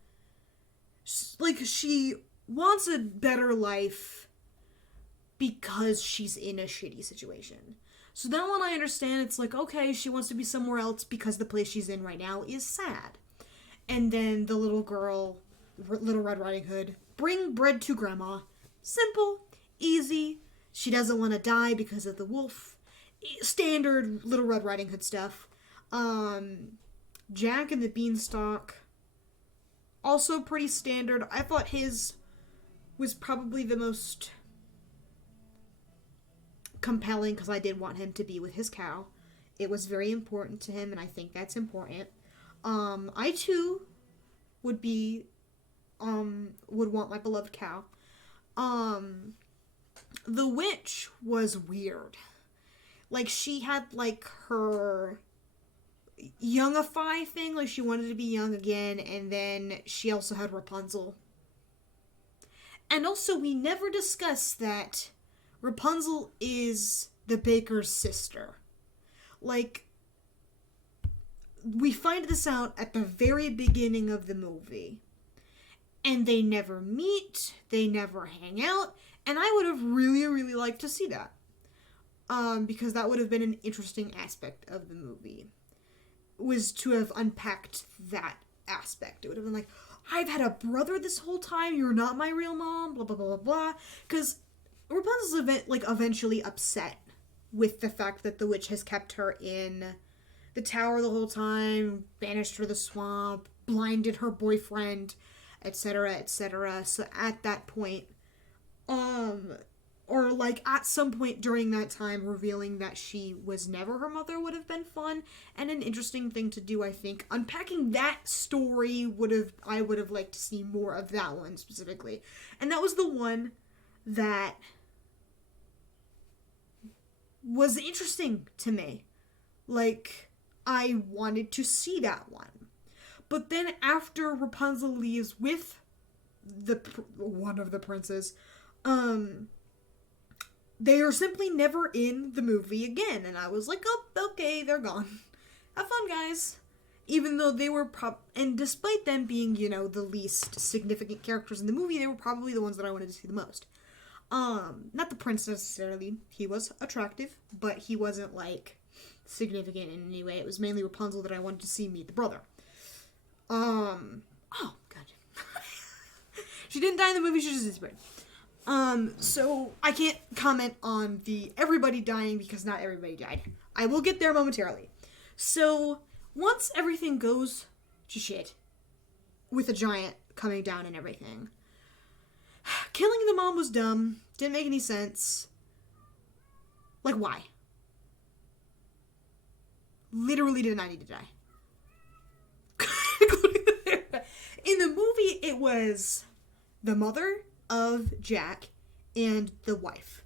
Like, she wants a better life because she's in a shitty situation. So that one I understand. It's like, okay, she wants to be somewhere else because the place she's in right now is sad. And then the little girl, Little Red Riding Hood, bring bread to grandma. Simple, easy. She doesn't want to die because of the wolf. Standard Little Red Riding Hood stuff. Jack and the Beanstalk, also pretty standard. I thought his was probably the most compelling because I did want him to be with his cow. It was very important to him, and I think that's important. I too would want my beloved cow. The witch was weird. Like, she had like her youngify thing, like she wanted to be young again, and then she also had Rapunzel. And also, we never discussed that Rapunzel is the baker's sister. Like, we find this out at the very beginning of the movie. And they never meet, they never hang out, and I would have really, really liked to see that. Because that would have been an interesting aspect of the movie. Was to have unpacked that aspect. It would have been like, I've had a brother this whole time, you're not my real mom, blah, blah, blah, blah, blah. Because Rapunzel's eventually upset with the fact that the witch has kept her in the tower the whole time, banished her to the swamp, blinded her boyfriend, etc., etc. So at that point, or like at some point during that time, revealing that she was never her mother would have been fun and an interesting thing to do, I think. Unpacking that story I would have liked to see more of that one specifically. And that was the one that was interesting to me. Like, I wanted to see that one. But then after Rapunzel leaves with one of the princes, they are simply never in the movie again. And I was like, oh, okay, they're gone. Have fun, guys. Even though they were and despite them being, you know, the least significant characters in the movie, they were probably the ones that I wanted to see the most. Not the prince necessarily. He was attractive, but he wasn't, like, significant in any way. It was mainly Rapunzel that I wanted to see meet the brother. Oh, God. She didn't die in the movie, she just disappeared. So I can't comment on the everybody dying because not everybody died. I will get there momentarily. So, once everything goes to shit, with a giant coming down and everything. Killing the mom was dumb. Didn't make any sense. Like, why? Literally did not need to die. In the movie, it was the mother of Jack and the wife.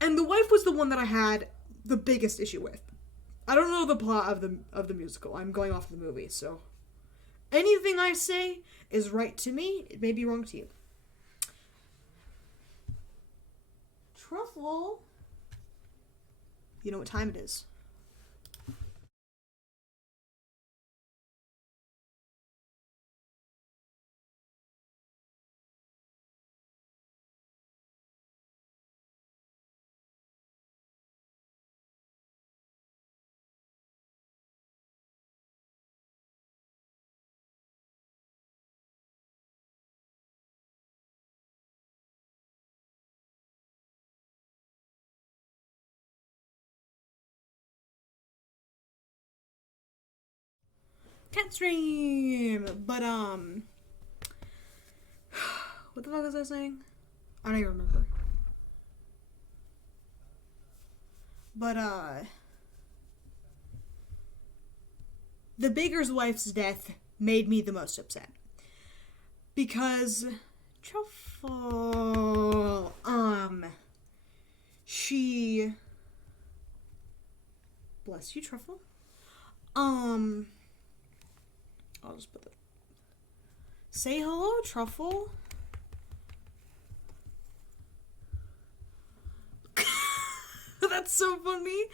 And the wife was the one that I had the biggest issue with. I don't know the plot of the musical. I'm going off the movie, so anything I say is right to me. It may be wrong to you. Truffle. You know what time it is. Cat stream, but what the fuck was I saying? I don't even remember. But the baker's wife's death made me the most upset because Truffle, she, bless you, Truffle. I'll just put that. Say hello, Truffle. That's so funny.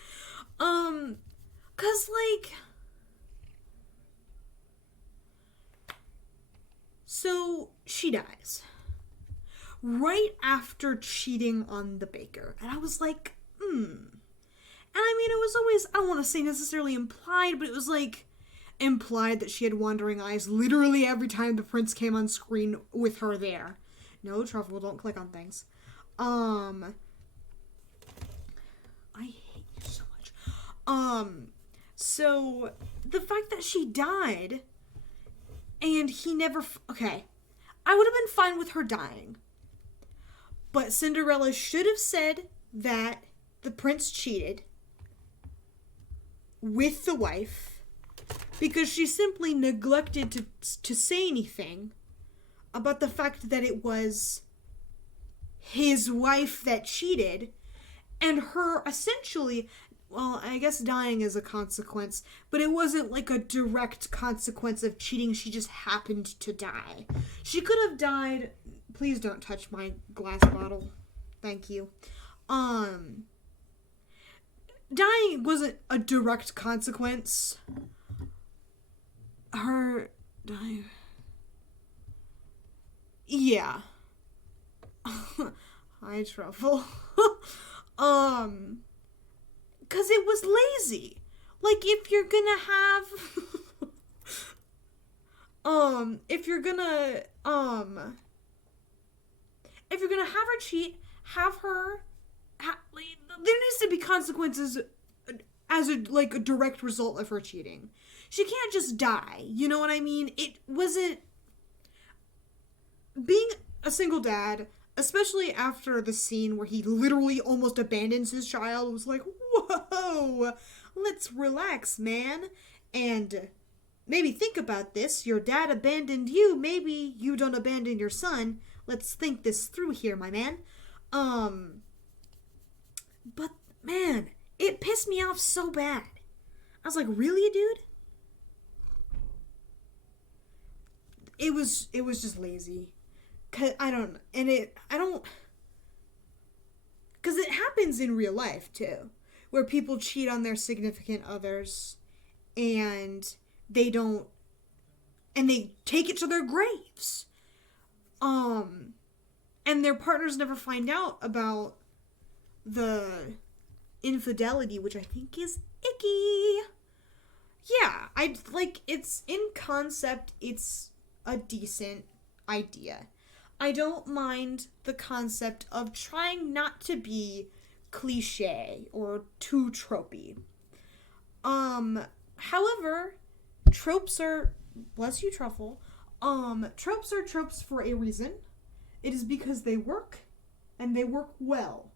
'Cause like, so she dies right after cheating on the baker, and I was like, And I mean, it was always, I don't want to say necessarily implied, but it was like implied that she had wandering eyes literally every time the prince came on screen with her there. No, Truffle, don't click on things. I hate you so much. So the fact that she died and he never, okay, I would have been fine with her dying, but Cinderella should have said that the prince cheated with the wife, because she simply neglected to say anything about the fact that it was his wife that cheated, and her essentially, well, I guess dying is a consequence, but it wasn't like a direct consequence of cheating. She just happened to die. She could have died. Please don't touch my glass bottle. Thank you. Dying wasn't a direct consequence. Her dying. Yeah. Hi, Truffle. Cause it was lazy. Like, if you're gonna have if you're gonna have her cheat, have her like, there needs to be consequences as a direct result of her cheating. She can't just die. You know what I mean? It wasn't being a single dad, especially after the scene where he literally almost abandons his child, was like, whoa, let's relax, man. And maybe think about this. Your dad abandoned you. Maybe you don't abandon your son. Let's think this through here, my man. But, man, it pissed me off so bad. I was like, really, dude? It was just lazy. Cause because it happens in real life too, where people cheat on their significant others, and they take it to their graves, and their partners never find out about the infidelity, which I think is icky. Yeah, it's in concept, it's a decent idea. I don't mind the concept of trying not to be cliche or too tropey. However, tropes are bless you, Truffle. Tropes are tropes for a reason. It is because they work, and they work well.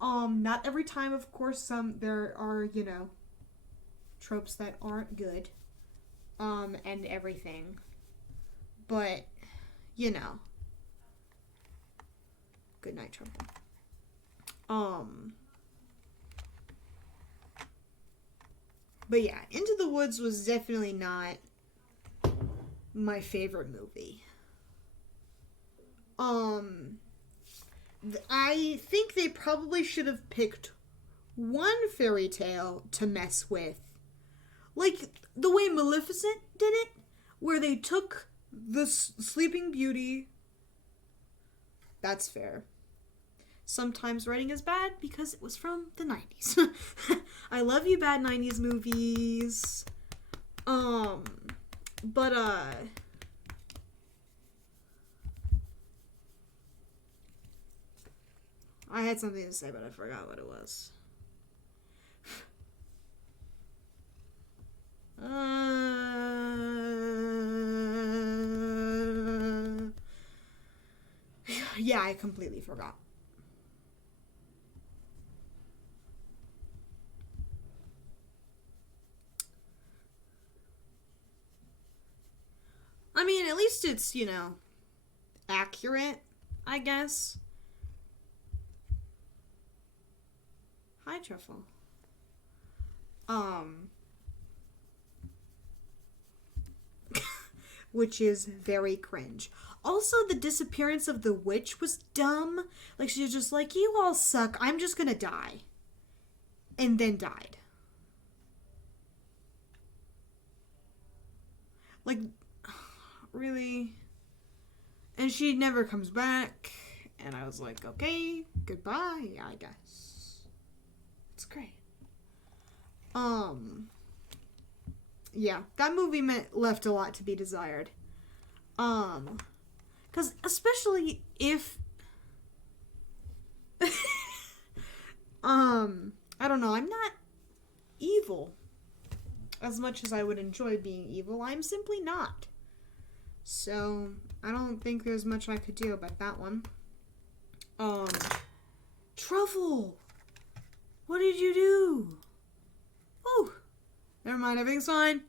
Not every time, of course, there are, tropes that aren't good, and everything. But, good night, Truffle. But yeah, Into the Woods was definitely not my favorite movie. I think they probably should have picked one fairy tale to mess with. Like the way Maleficent did it, where they took the Sleeping Beauty. That's fair. Sometimes writing is bad because it was from the 90s. I love you, bad 90s movies. But I had something to say, but I forgot what it was. Yeah, I completely forgot. I mean, at least it's, accurate, I guess. Hi, Truffle. Which is very cringe. Also, the disappearance of the witch was dumb. Like, she was just like, you all suck, I'm just gonna die. And then died. Like, really? And she never comes back. And I was like, okay, goodbye, I guess. It's great. Yeah, that movie left a lot to be desired. Because especially if... I don't know, I'm not evil. As much as I would enjoy being evil, I'm simply not. So, I don't think there's much I could do about that one. Truffle! What did you do? Oh, never mind, everything's fine.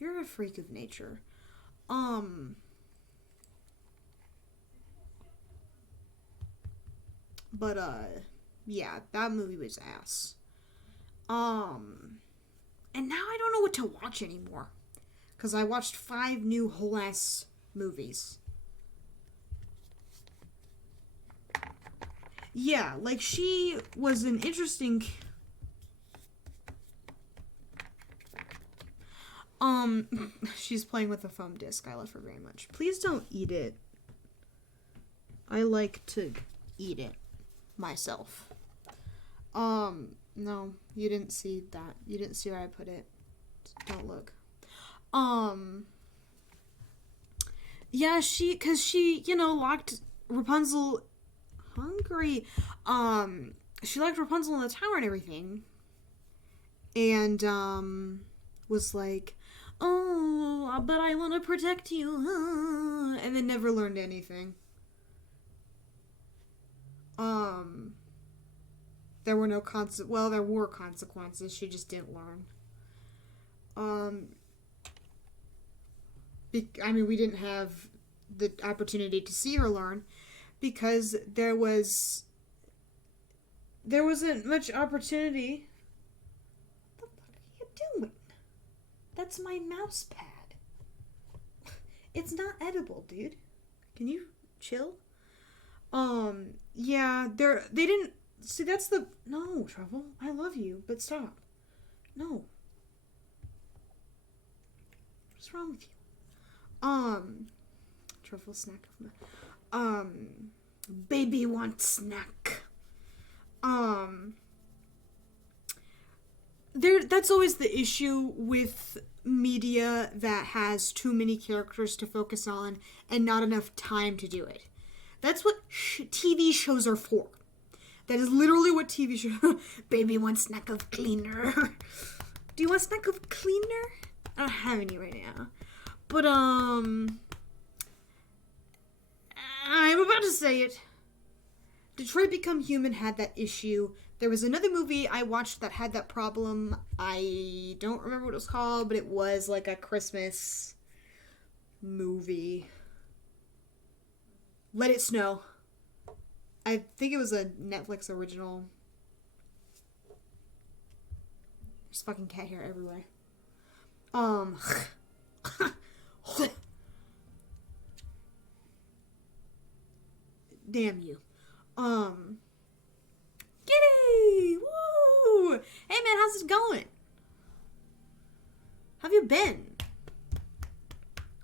You're a freak of nature. But, yeah, that movie was ass. And now I don't know what to watch anymore. Because I watched 5 new whole-ass movies. Yeah, like, she was an interesting... She's playing with a foam disc. I love her very much. Please don't eat it. I like to eat it myself. No, you didn't see that. You didn't see where I put it. Don't look. Yeah, cause she, locked Rapunzel hungry. She locked Rapunzel in the tower and everything. And, was like, oh, but I want to protect you. And then never learned anything. There were no there were consequences. She just didn't learn. We didn't have the opportunity to see her learn because there wasn't much opportunity. What the fuck are you doing? That's my mouse pad. It's not edible, dude. Can you chill? Yeah, they didn't see. No, Truffle. I love you, but stop. No. What's wrong with you? Truffle snack of my, baby wants snack. That's always the issue with media that has too many characters to focus on and not enough time to do it. That's what TV shows are for. That is literally what TV show. Baby, one snack of cleaner. Do you want a snack of cleaner? I don't have any right now. But, I'm about to say it. Detroit Become Human had that issue. There was another movie I watched that had that problem. I don't remember what it was called, but it was like a Christmas movie. Let It Snow. I think it was a Netflix original. There's fucking cat hair everywhere. Damn you. Giddy! Woo! Hey man, how's it going? How have you been?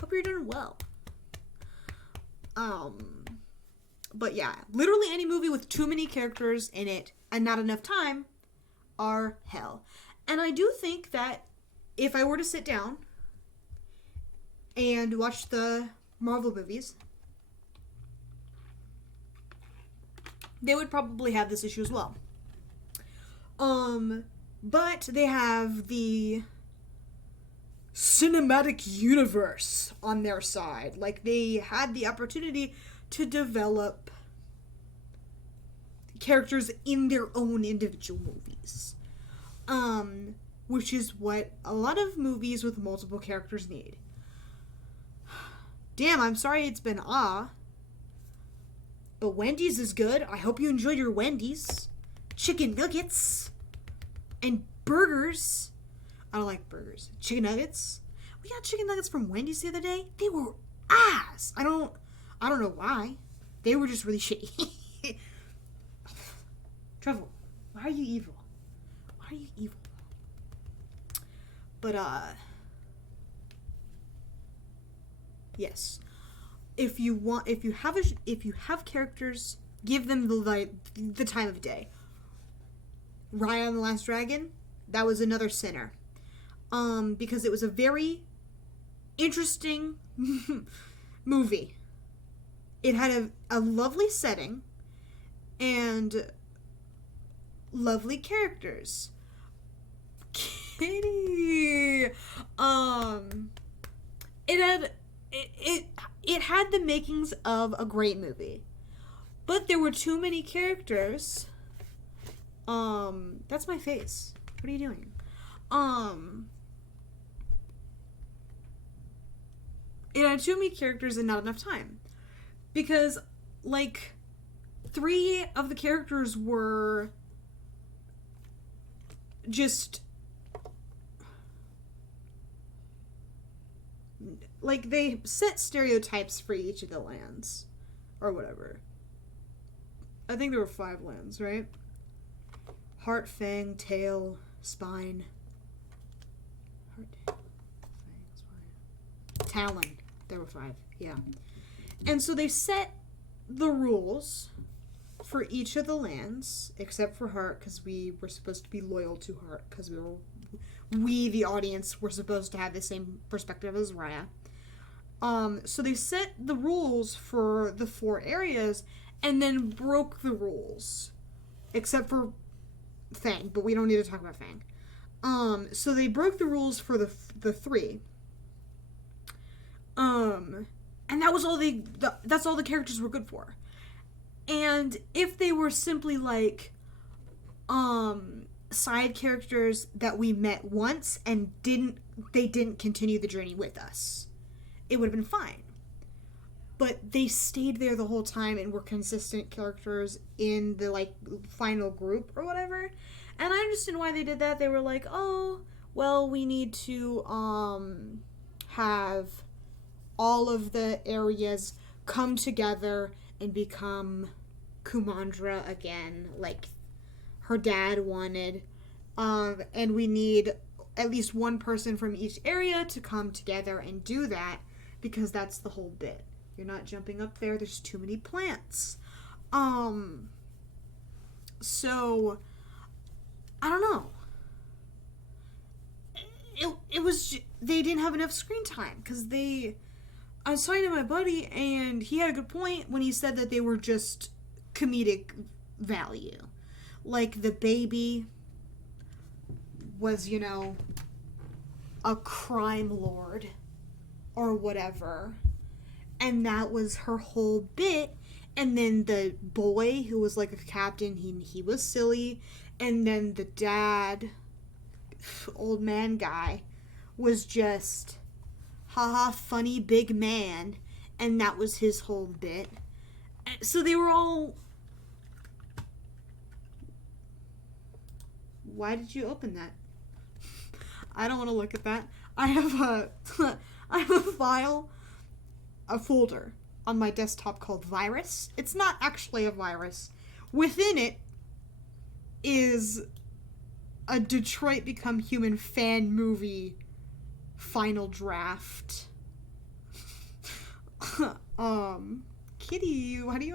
Hope you're doing well. But yeah, literally any movie with too many characters in it and not enough time are hell. And I do think that if I were to sit down and watch the Marvel movies, they would probably have this issue as well. But they have the cinematic universe on their side. Like, they had the opportunity to develop characters in their own individual movies. Which is what a lot of movies with multiple characters need. Damn, I'm sorry it's been but Wendy's is good. I hope you enjoyed your Wendy's. Chicken nuggets. And burgers. I don't like burgers. Chicken nuggets. We got chicken nuggets from Wendy's the other day. They were ass. I don't know why. They were just really shitty. Trevor, why are you evil? Why are you evil? But, yes. If you have characters, give them the time of day. Raya and the Last Dragon, that was another sinner. Because it was a very interesting movie. It had a lovely setting and lovely characters. Kitty. It had the makings of a great movie, but there were too many characters. That's my face. What are you doing? It had too many characters and not enough time, because like 3 of the characters were just like, they set stereotypes for each of the lands or whatever. I think there were 5 lands, right? Heart, fang, tail, spine. Heart, tail, fang, spine. Talon. There were 5, yeah. And so they set the rules for each of the lands, except for Heart, because we were supposed to be loyal to Heart, because we, the audience, were supposed to have the same perspective as Raya. So they set the rules for the 4 areas, and then broke the rules. Except for Fang, but we don't need to talk about Fang. So they broke the rules for the 3. And that was all that's all the characters were good for. And if they were simply like, side characters that we met once and they didn't continue the journey with us, it would have been fine. But they stayed there the whole time and were consistent characters in the, like, final group or whatever. And I understand why they did that. They were like, oh, well, we need to, have all of the areas come together and become Kumandra again, like her dad wanted. And we need at least one person from each area to come together and do that, because that's the whole bit. You're not jumping up there. There's too many plants. So, I don't know. It was, they didn't have enough screen time, because I was talking to my buddy, and he had a good point when he said that they were just comedic value. like the baby was, you know, a crime lord or whatever. And that was her whole bit. And then the boy who was like a captain, he was silly. And then the dad, old man guy, was just haha funny big man, and that was his whole bit. So they were all... Why did you open that? I don't want to look at that. I have a file, a folder on my desktop called Virus. It's not actually a virus. Within it is a Detroit Become Human fan movie final draft. Kitty, how do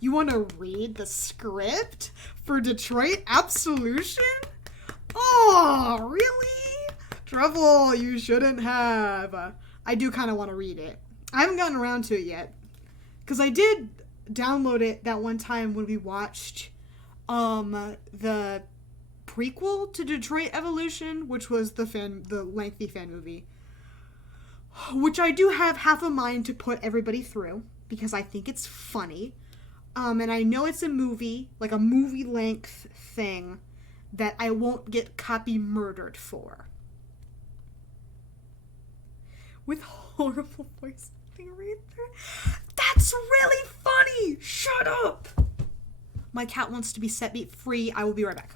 you want to read the script for Detroit Absolution? Oh, really? Trouble you shouldn't have. I do kind of want to read it. I haven't gotten around to it yet. Because I did download it that one time when we watched the prequel to Detroit Evolution, which was the lengthy fan movie. Which I do have half a mind to put everybody through, because I think it's funny. And I know it's a movie, like a movie length thing, that I won't get copy murdered for. With horrible voice acting right there. That's really funny! Shut up! My cat wants to be set free. I will be right back.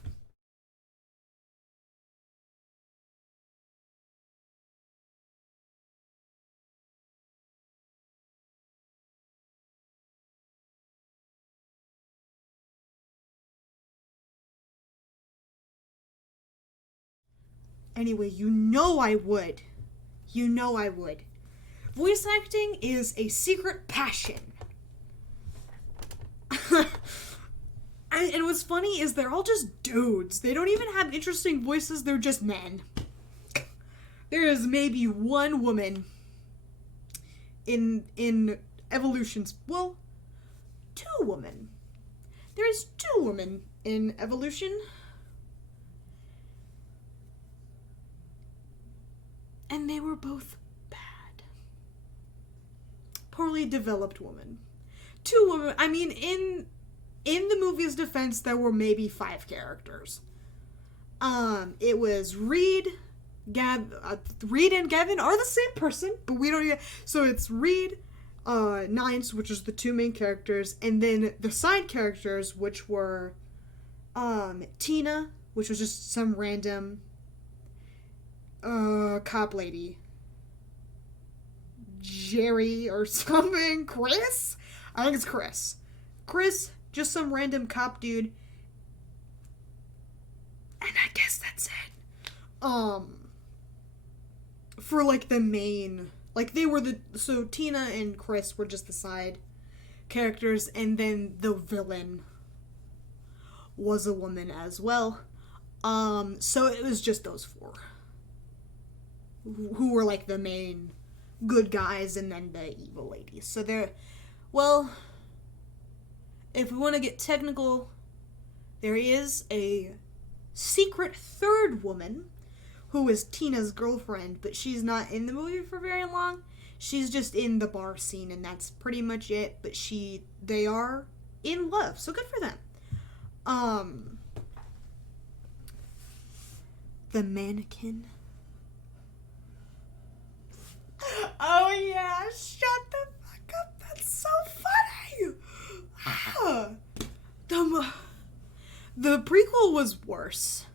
Anyway, you know I would. You know I would. Voice acting is a secret passion. And what's funny is they're all just dudes. They don't even have interesting voices, they're just men. There is maybe one woman in Evolution's... Well, two women. There's two women in Evolution. And they were both bad. Poorly developed women. Two women. I mean, in the movie's defense, there were maybe 5 characters. It was Reed and Gavin are the same person, but we don't even... So it's Reed, Nines, which is the 2 main characters, and then the side characters, which were Tina, which was just some random cop lady. Jerry or something. Chris? I think it's Chris. Chris, just some random cop dude. And I guess that's it. For like the main, like they were so Tina and Chris were just the side characters, and then the villain was a woman as well. So it was just those 4 who were like the main good guys, and then the evil ladies. So well, if we want to get technical, there is a secret third woman who is Tina's girlfriend, but she's not in the movie for very long. She's just in the bar scene, and that's pretty much it. But they are in love, so good for them. The mannequin. Oh yeah, shut the fuck up. That's so funny. The prequel was worse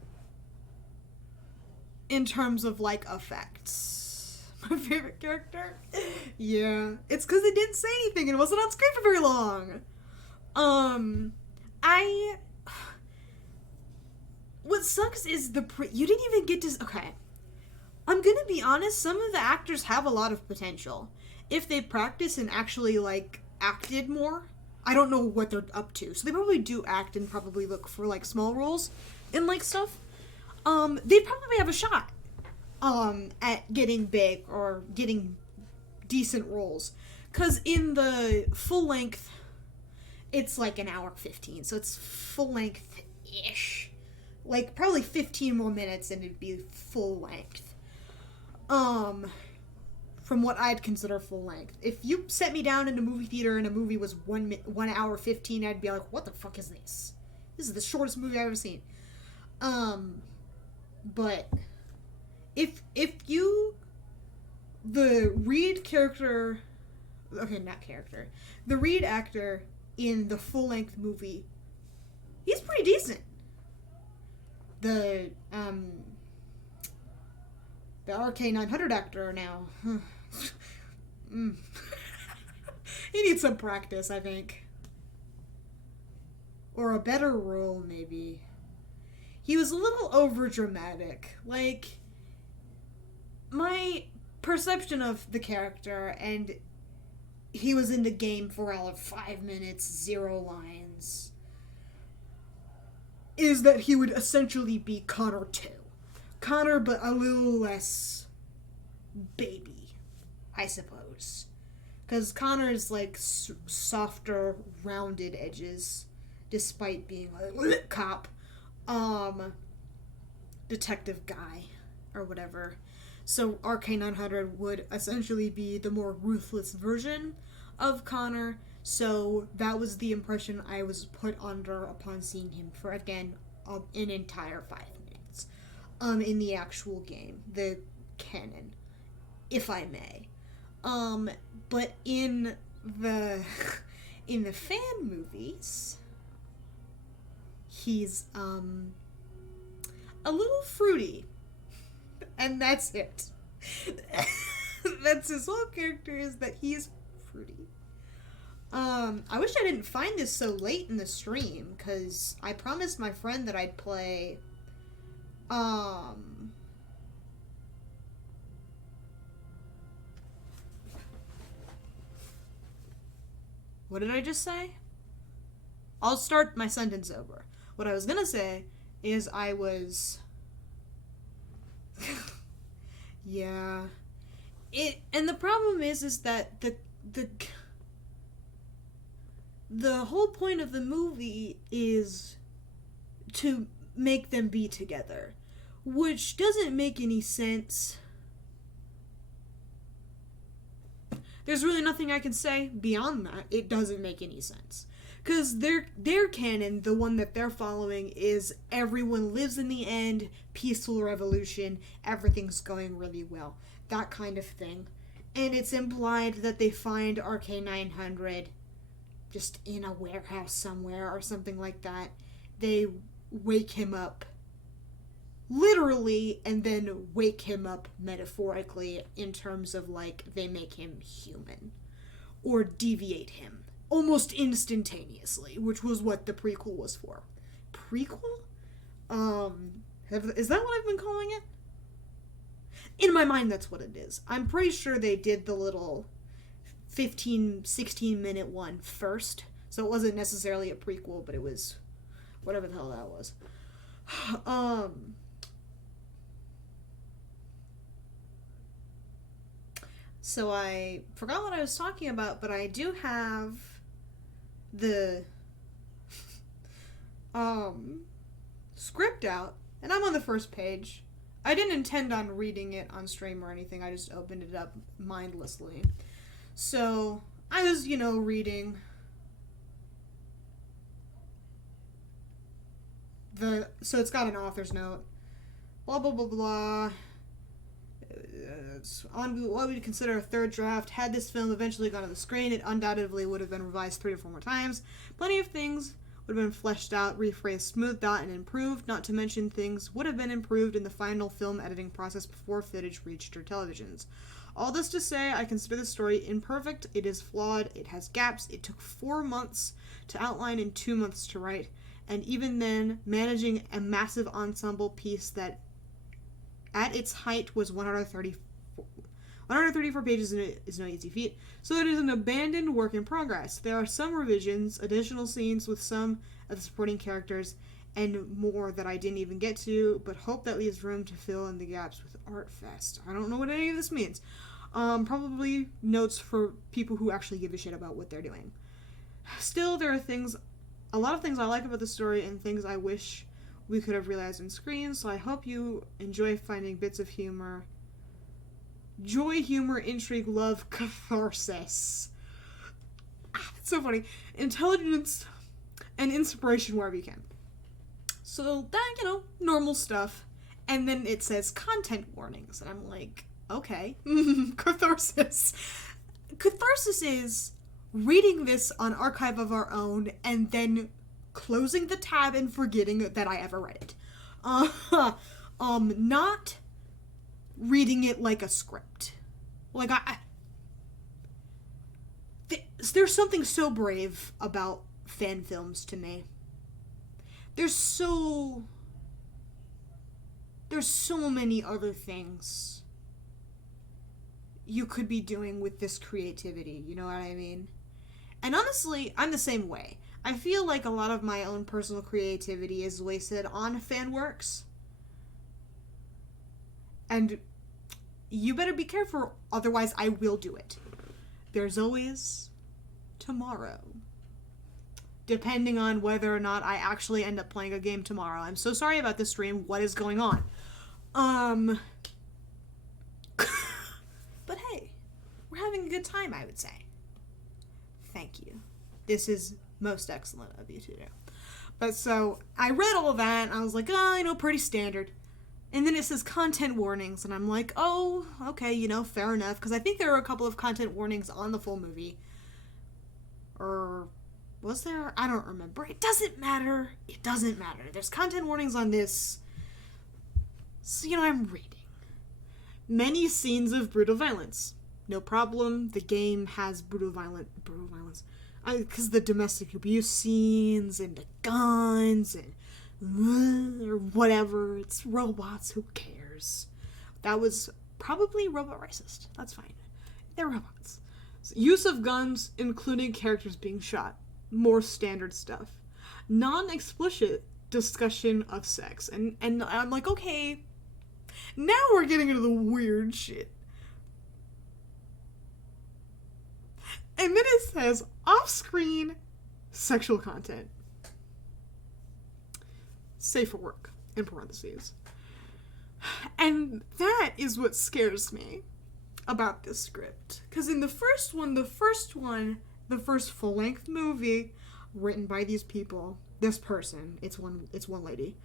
in terms of like effects. My favorite character. Yeah, it's because they didn't say anything and it wasn't on screen for very long. What sucks is you didn't even get to... Okay. I'm gonna be honest, some of the actors have a lot of potential. If they practice and actually, like, acted more. I don't know what they're up to. So they probably do act and probably look for, like, small roles and, like, stuff. They probably have a shot, at getting big or getting decent roles. Because in the full length, it's, like, an hour 15. So it's full length-ish. Like, probably 15 more minutes and it'd be full length. From what I'd consider full length. If you set me down in a movie theater and a movie was 1 hour 15, I'd be like, what the fuck is this? This is the shortest movie I've ever seen. But if you, the Reed character, okay, not character, the Reed actor in the full length movie, he's pretty decent. The RK-900 actor now. He needs some practice, I think. Or a better role, maybe. He was a little overdramatic. Like, my perception of the character, and he was in the game for all of 5 minutes, 0 lines, is that he would essentially be Connor 2. Connor, but a little less baby, I suppose. Because Connor's, like, softer, rounded edges, despite being a cop, detective guy, or whatever. So RK-900 would essentially be the more ruthless version of Connor, so that was the impression I was put under upon seeing him for, again, an entire 5 minutes. In the actual game, the canon, if I may. But in the fan movies, he's, a little fruity. And that's it. That's his whole character, is that he's fruity. I wish I didn't find this so late in the stream, because I promised my friend that I'd play, what did I just say? I'll start my sentence over. What I was gonna say is I was... yeah. And the problem is that the whole point of the movie is to make them be together, which doesn't make any sense. There's really nothing I can say beyond that. It doesn't make any sense. Because their canon, the one that they're following, is everyone lives in the end, peaceful revolution, everything's going really well. That kind of thing. And it's implied that they find RK-900 just in a warehouse somewhere or something like that. They wake him up literally and then wake him up metaphorically in terms of, like, they make him human. Or deviate him. Almost instantaneously, which was what the prequel was for. Prequel? Is that what I've been calling it? In my mind, that's what it is. I'm pretty sure they did the little 15, 16-minute one first, so it wasn't necessarily a prequel, but it was whatever the hell that was. So I forgot what I was talking about, but I do have the script out, and I'm on the first page. I didn't intend on reading it on stream or anything, I just opened it up mindlessly. So I was, reading so it's got an author's note, blah blah blah blah. On what we'd consider a third draft. Had this film eventually gone to the screen, it undoubtedly would have been revised 3 to 4 more times. Plenty of things would have been fleshed out, rephrased, smoothed out, and improved, not to mention things would have been improved in the final film editing process before footage reached your televisions. All this to say, I consider the story imperfect, it is flawed, it has gaps, it took 4 months to outline and 2 months to write, and even then, managing a massive ensemble piece that at its height was 134 pages is no easy feat, so it is an abandoned work in progress. There are some revisions, additional scenes with some of the supporting characters, and more that I didn't even get to, but hope that leaves room to fill in the gaps with ArtFest. I don't know what any of this means. Probably notes for people who actually give a shit about what they're doing. Still, there are a lot of things I like about the story and things I wish we could have realized on screen, so I hope you enjoy finding bits of humor. Joy, humor, intrigue, love, catharsis. It's so funny. Intelligence and inspiration wherever you can. So that, normal stuff. And then it says content warnings. And I'm like, okay. Catharsis. Catharsis is reading this on Archive of Our Own and then closing the tab and forgetting that I ever read it. Not reading it like a script. Like, there's something so brave about fan films to me. There's so many other things you could be doing with this creativity, you know what I mean? And honestly, I'm the same way. I feel like a lot of my own personal creativity is wasted on fan works. And you better be careful, otherwise I will do it. There's always tomorrow. Depending on whether or not I actually end up playing a game tomorrow. I'm so sorry about this stream. What is going on? But hey, we're having a good time, I would say. Thank you. This is most excellent of you to do. But so, I read all of that, and I was like, pretty standard. And then it says content warnings, and I'm like, oh, okay, fair enough. Because I think there are a couple of content warnings on the full movie. Or was there? I don't remember. It doesn't matter. It doesn't matter. There's content warnings on this. So, I'm reading. Many scenes of brutal violence. No problem. The game has brutal violence. Because the domestic abuse scenes and the guns and or whatever. It's robots. Who cares? That was probably robot racist. That's fine. They're robots. So, use of guns, including characters being shot. More standard stuff. Non-explicit discussion of sex. And I'm like, okay, now we're getting into the weird shit. And then it says off-screen sexual content. Safe for work, in parentheses. And that is what scares me about this script. Because in the first full-length movie written by these people, this person, it's one lady,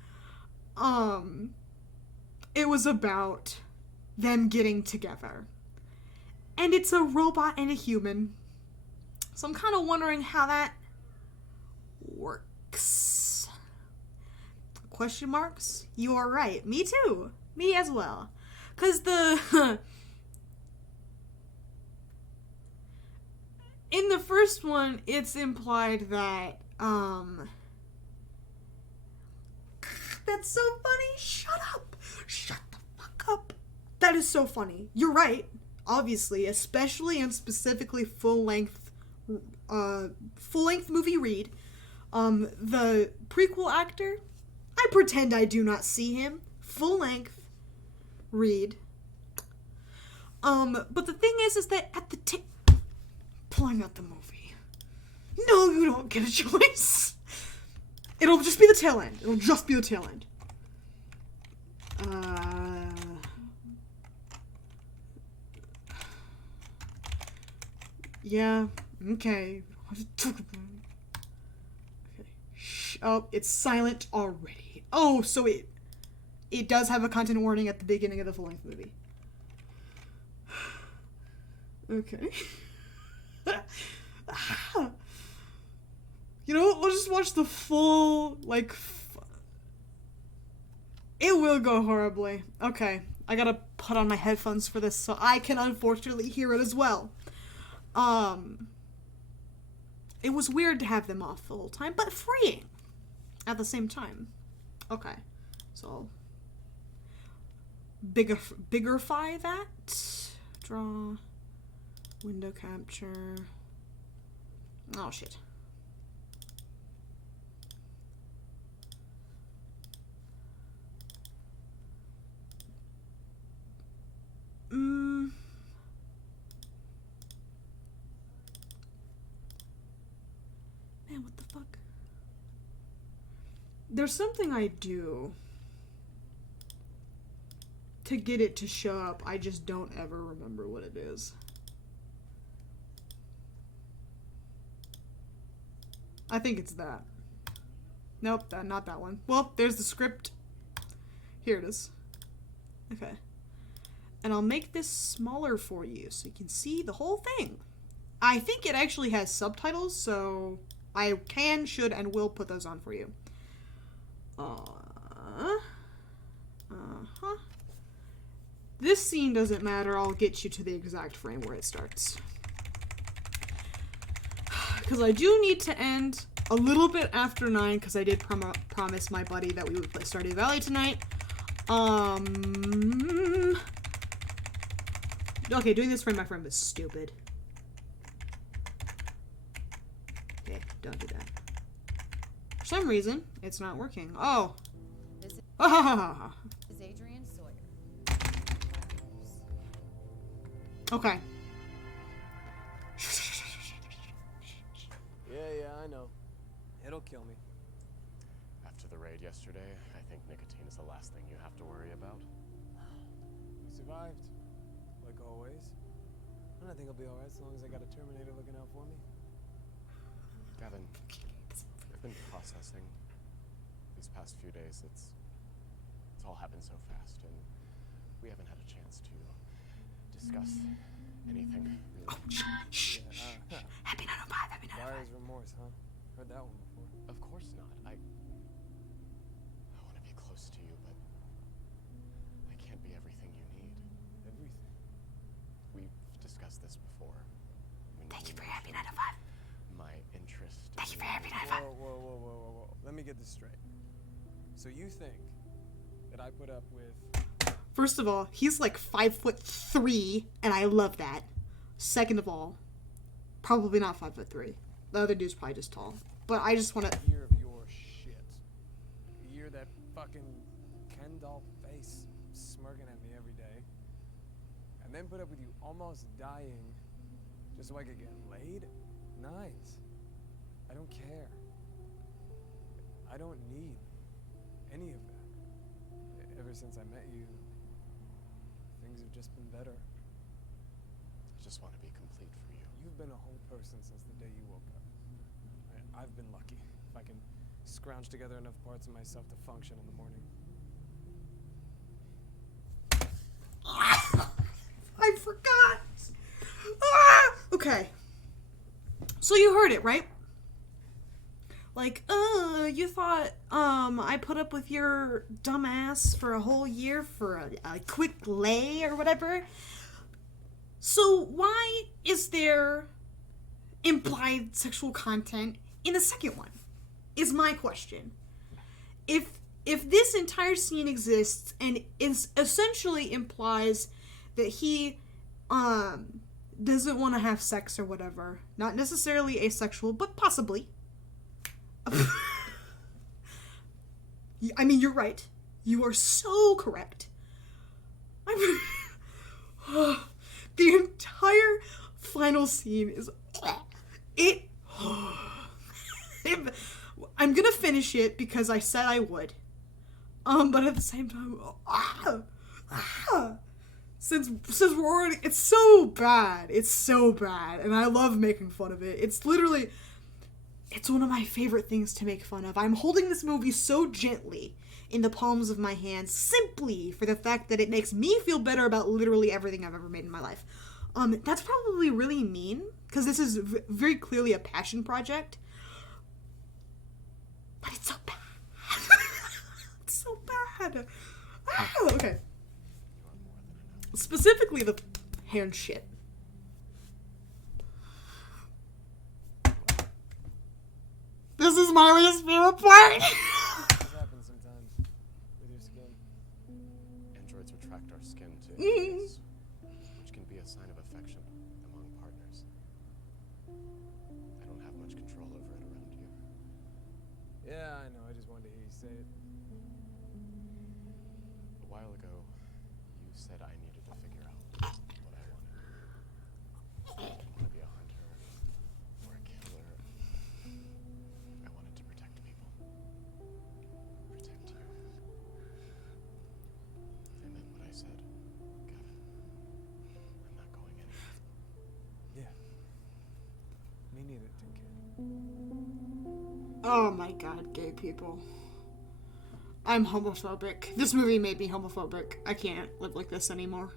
it was about them getting together. And it's a robot and a human. So I'm kind of wondering how that works. Question marks? You are right. Me too. Me as well. Because in the first one, it's implied that, that's so funny. Shut up. Shut the fuck up. That is so funny. You're right. Obviously, especially and specifically full-length movie read. The prequel actor, I pretend I do not see him. Full-length read. But the thing is that at the pulling out the movie. No, you don't get a choice. It'll just be the tail end. Yeah, okay. Oh, it's silent already. Oh, so it does have a content warning at the beginning of the full-length movie. Okay. You know what? We'll just watch the full, it will go horribly. Okay. I gotta put on my headphones for this so I can unfortunately hear it as well. It was weird to have them off the whole time, but freeing at the same time. Okay. So, biggerfy that. Draw. Window capture. Oh, shit. Man, what the fuck? There's something I do to get it to show up. I just don't ever remember what it is. I think it's that. Nope, not that one. Well, there's the script. Here it is. Okay. And I'll make this smaller for you so you can see the whole thing. I think it actually has subtitles, so I can, should, and will put those on for you. This scene doesn't matter. I'll get you to the exact frame where it starts. Because I do need to end a little bit after 9, because I did promise my buddy that we would play Stardew Valley tonight. Okay, doing this frame by frame is stupid. Okay, don't do that. For some reason, it's not working. Oh. This is Adrian Sawyer. Okay. Yeah, I know. It'll kill me. After the raid yesterday, I think nicotine is the last thing you have to worry about. We survived. Like always. And I think I'll be alright as long as I got a Terminator looking out for me. Gavin, I've been processing these past few days. It's all happened so fast, and we haven't had a chance to discuss anything really. Oh, shh. Yeah, Happy 905, happy 905. buyer's remorse, huh? Heard that one before. Of course not. I want to be close to you, but I can't be everything you need. Everything. We've discussed this before. Thank you for happy 905. My interest. Thank you for in- happy 905. Whoa. Let me get this straight. So you think that I put up with... First of all, he's like 5'3", and I love that. Second of all, probably not 5'3". The other dude's probably just tall. But I just want to... year of your shit. A year that fucking Ken doll face smirking at me every day. And then put up with you almost dying just so I could get laid? Nice. I don't care. I don't need any of that. Ever since I met you, things have just been better. I just want to be complete for you. You've been a whole person since the day you woke up. I've been lucky. If I can scrounge together enough parts of myself to function in the morning. I forgot! Ah! Okay. So you heard it, right? Like, you thought, I put up with your dumbass for a whole year for a quick lay or whatever? So why is there implied sexual content in the second one? Is my question. If this entire scene exists and is essentially implies that he doesn't want to have sex or whatever, not necessarily asexual, but possibly. I mean, you're right. You are so correct. The entire final scene is it. I'm gonna finish it because I said I would. But at the same time, since we're already, it's so bad, and I love making fun of it. It's literally, it's one of my favorite things to make fun of. I'm holding this movie so gently in the palms of my hands, simply for the fact that it makes me feel better about literally everything I've ever made in my life. That's probably really mean, because this is very clearly a passion project. But it's so bad. It's so bad. Okay. Specifically the hand shit. This is my least favorite part. This happens sometimes with your skin. Androids retract our skin to images, which can be a sign of affection among partners. I don't have much control over it around you. Yeah, I know. I just wanted to hear you say it. A while ago, you said I needed to figure out what I wanted. I didn't want to be a hunter or a killer. I wanted to protect people. Oh my god, gay people. I'm homophobic. This movie made me homophobic. I can't live like this anymore.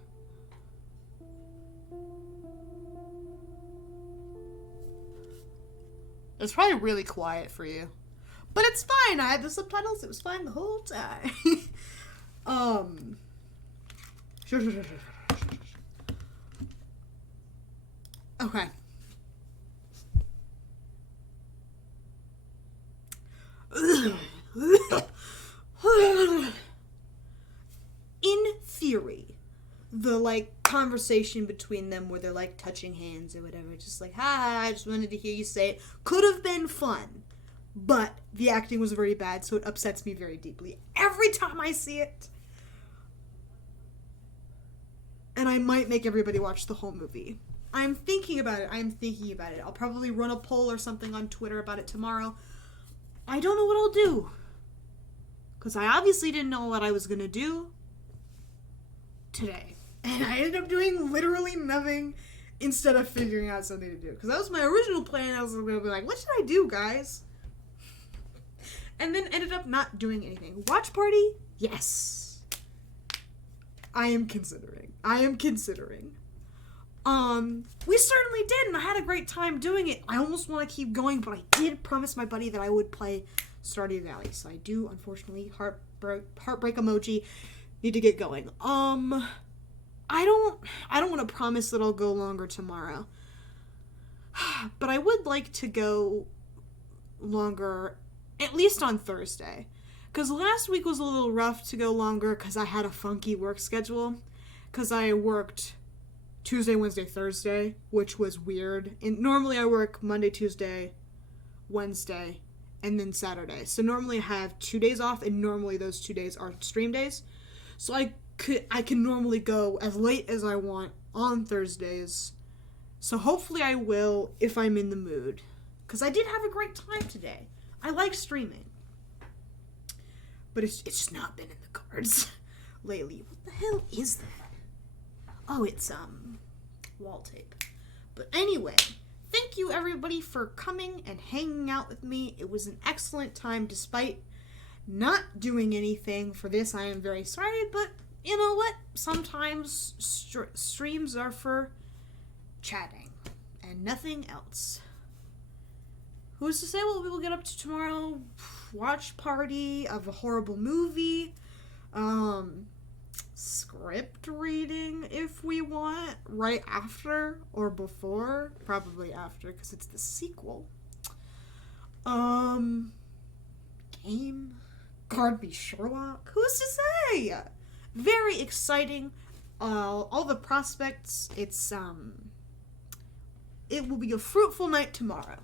It's probably really quiet for you. But it's fine. I had the subtitles. It was fine the whole time. Sure. Okay. In theory, the like conversation between them where they're like touching hands or whatever, just like, hi, I just wanted to hear you say it, could have been fun. But the acting was very bad, so it upsets me very deeply every time I see it. And I might make everybody watch the whole movie. I'm thinking about it. I'll probably run a poll or something on Twitter about it tomorrow. I don't know what I'll do. Because I obviously didn't know what I was going to do today. And I ended up doing literally nothing instead of figuring out something to do. Because that was my original plan. I was going to be like, what should I do, guys? And then ended up not doing anything. Watch party? Yes. I am considering. We certainly did, and I had a great time doing it. I almost want to keep going, but I did promise my buddy that I would play Stardew Valley. So I do, unfortunately, heartbreak emoji, need to get going. I don't want to promise that I'll go longer tomorrow. But I would like to go longer, at least on Thursday. Because last week was a little rough to go longer because I had a funky work schedule. Because I worked Tuesday, Wednesday, Thursday, which was weird. And normally I work Monday, Tuesday, Wednesday, and then Saturday. So normally I have 2 days off, and normally those 2 days are stream days. So I can normally go as late as I want on Thursdays. So hopefully I will if I'm in the mood. Because I did have a great time today. I like streaming. But it's just not been in the cards lately. What the hell is that? Oh, it's, wall tape. But anyway, thank you everybody for coming and hanging out with me. It was an excellent time despite not doing anything for this. I am very sorry, but you know what? Sometimes streams are for chatting and nothing else. Who's to say what we will get up to tomorrow? Watch party of a horrible movie. Script reading if we want, right after or before, probably after because it's the sequel. Game, Guard Me Sherlock, who's to say? Very exciting. All the prospects. It will be a fruitful night tomorrow.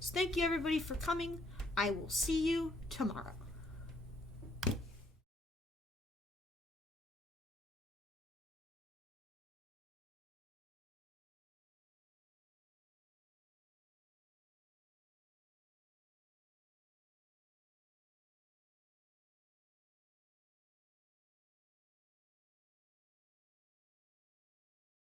So thank you everybody for coming. I will see you tomorrow.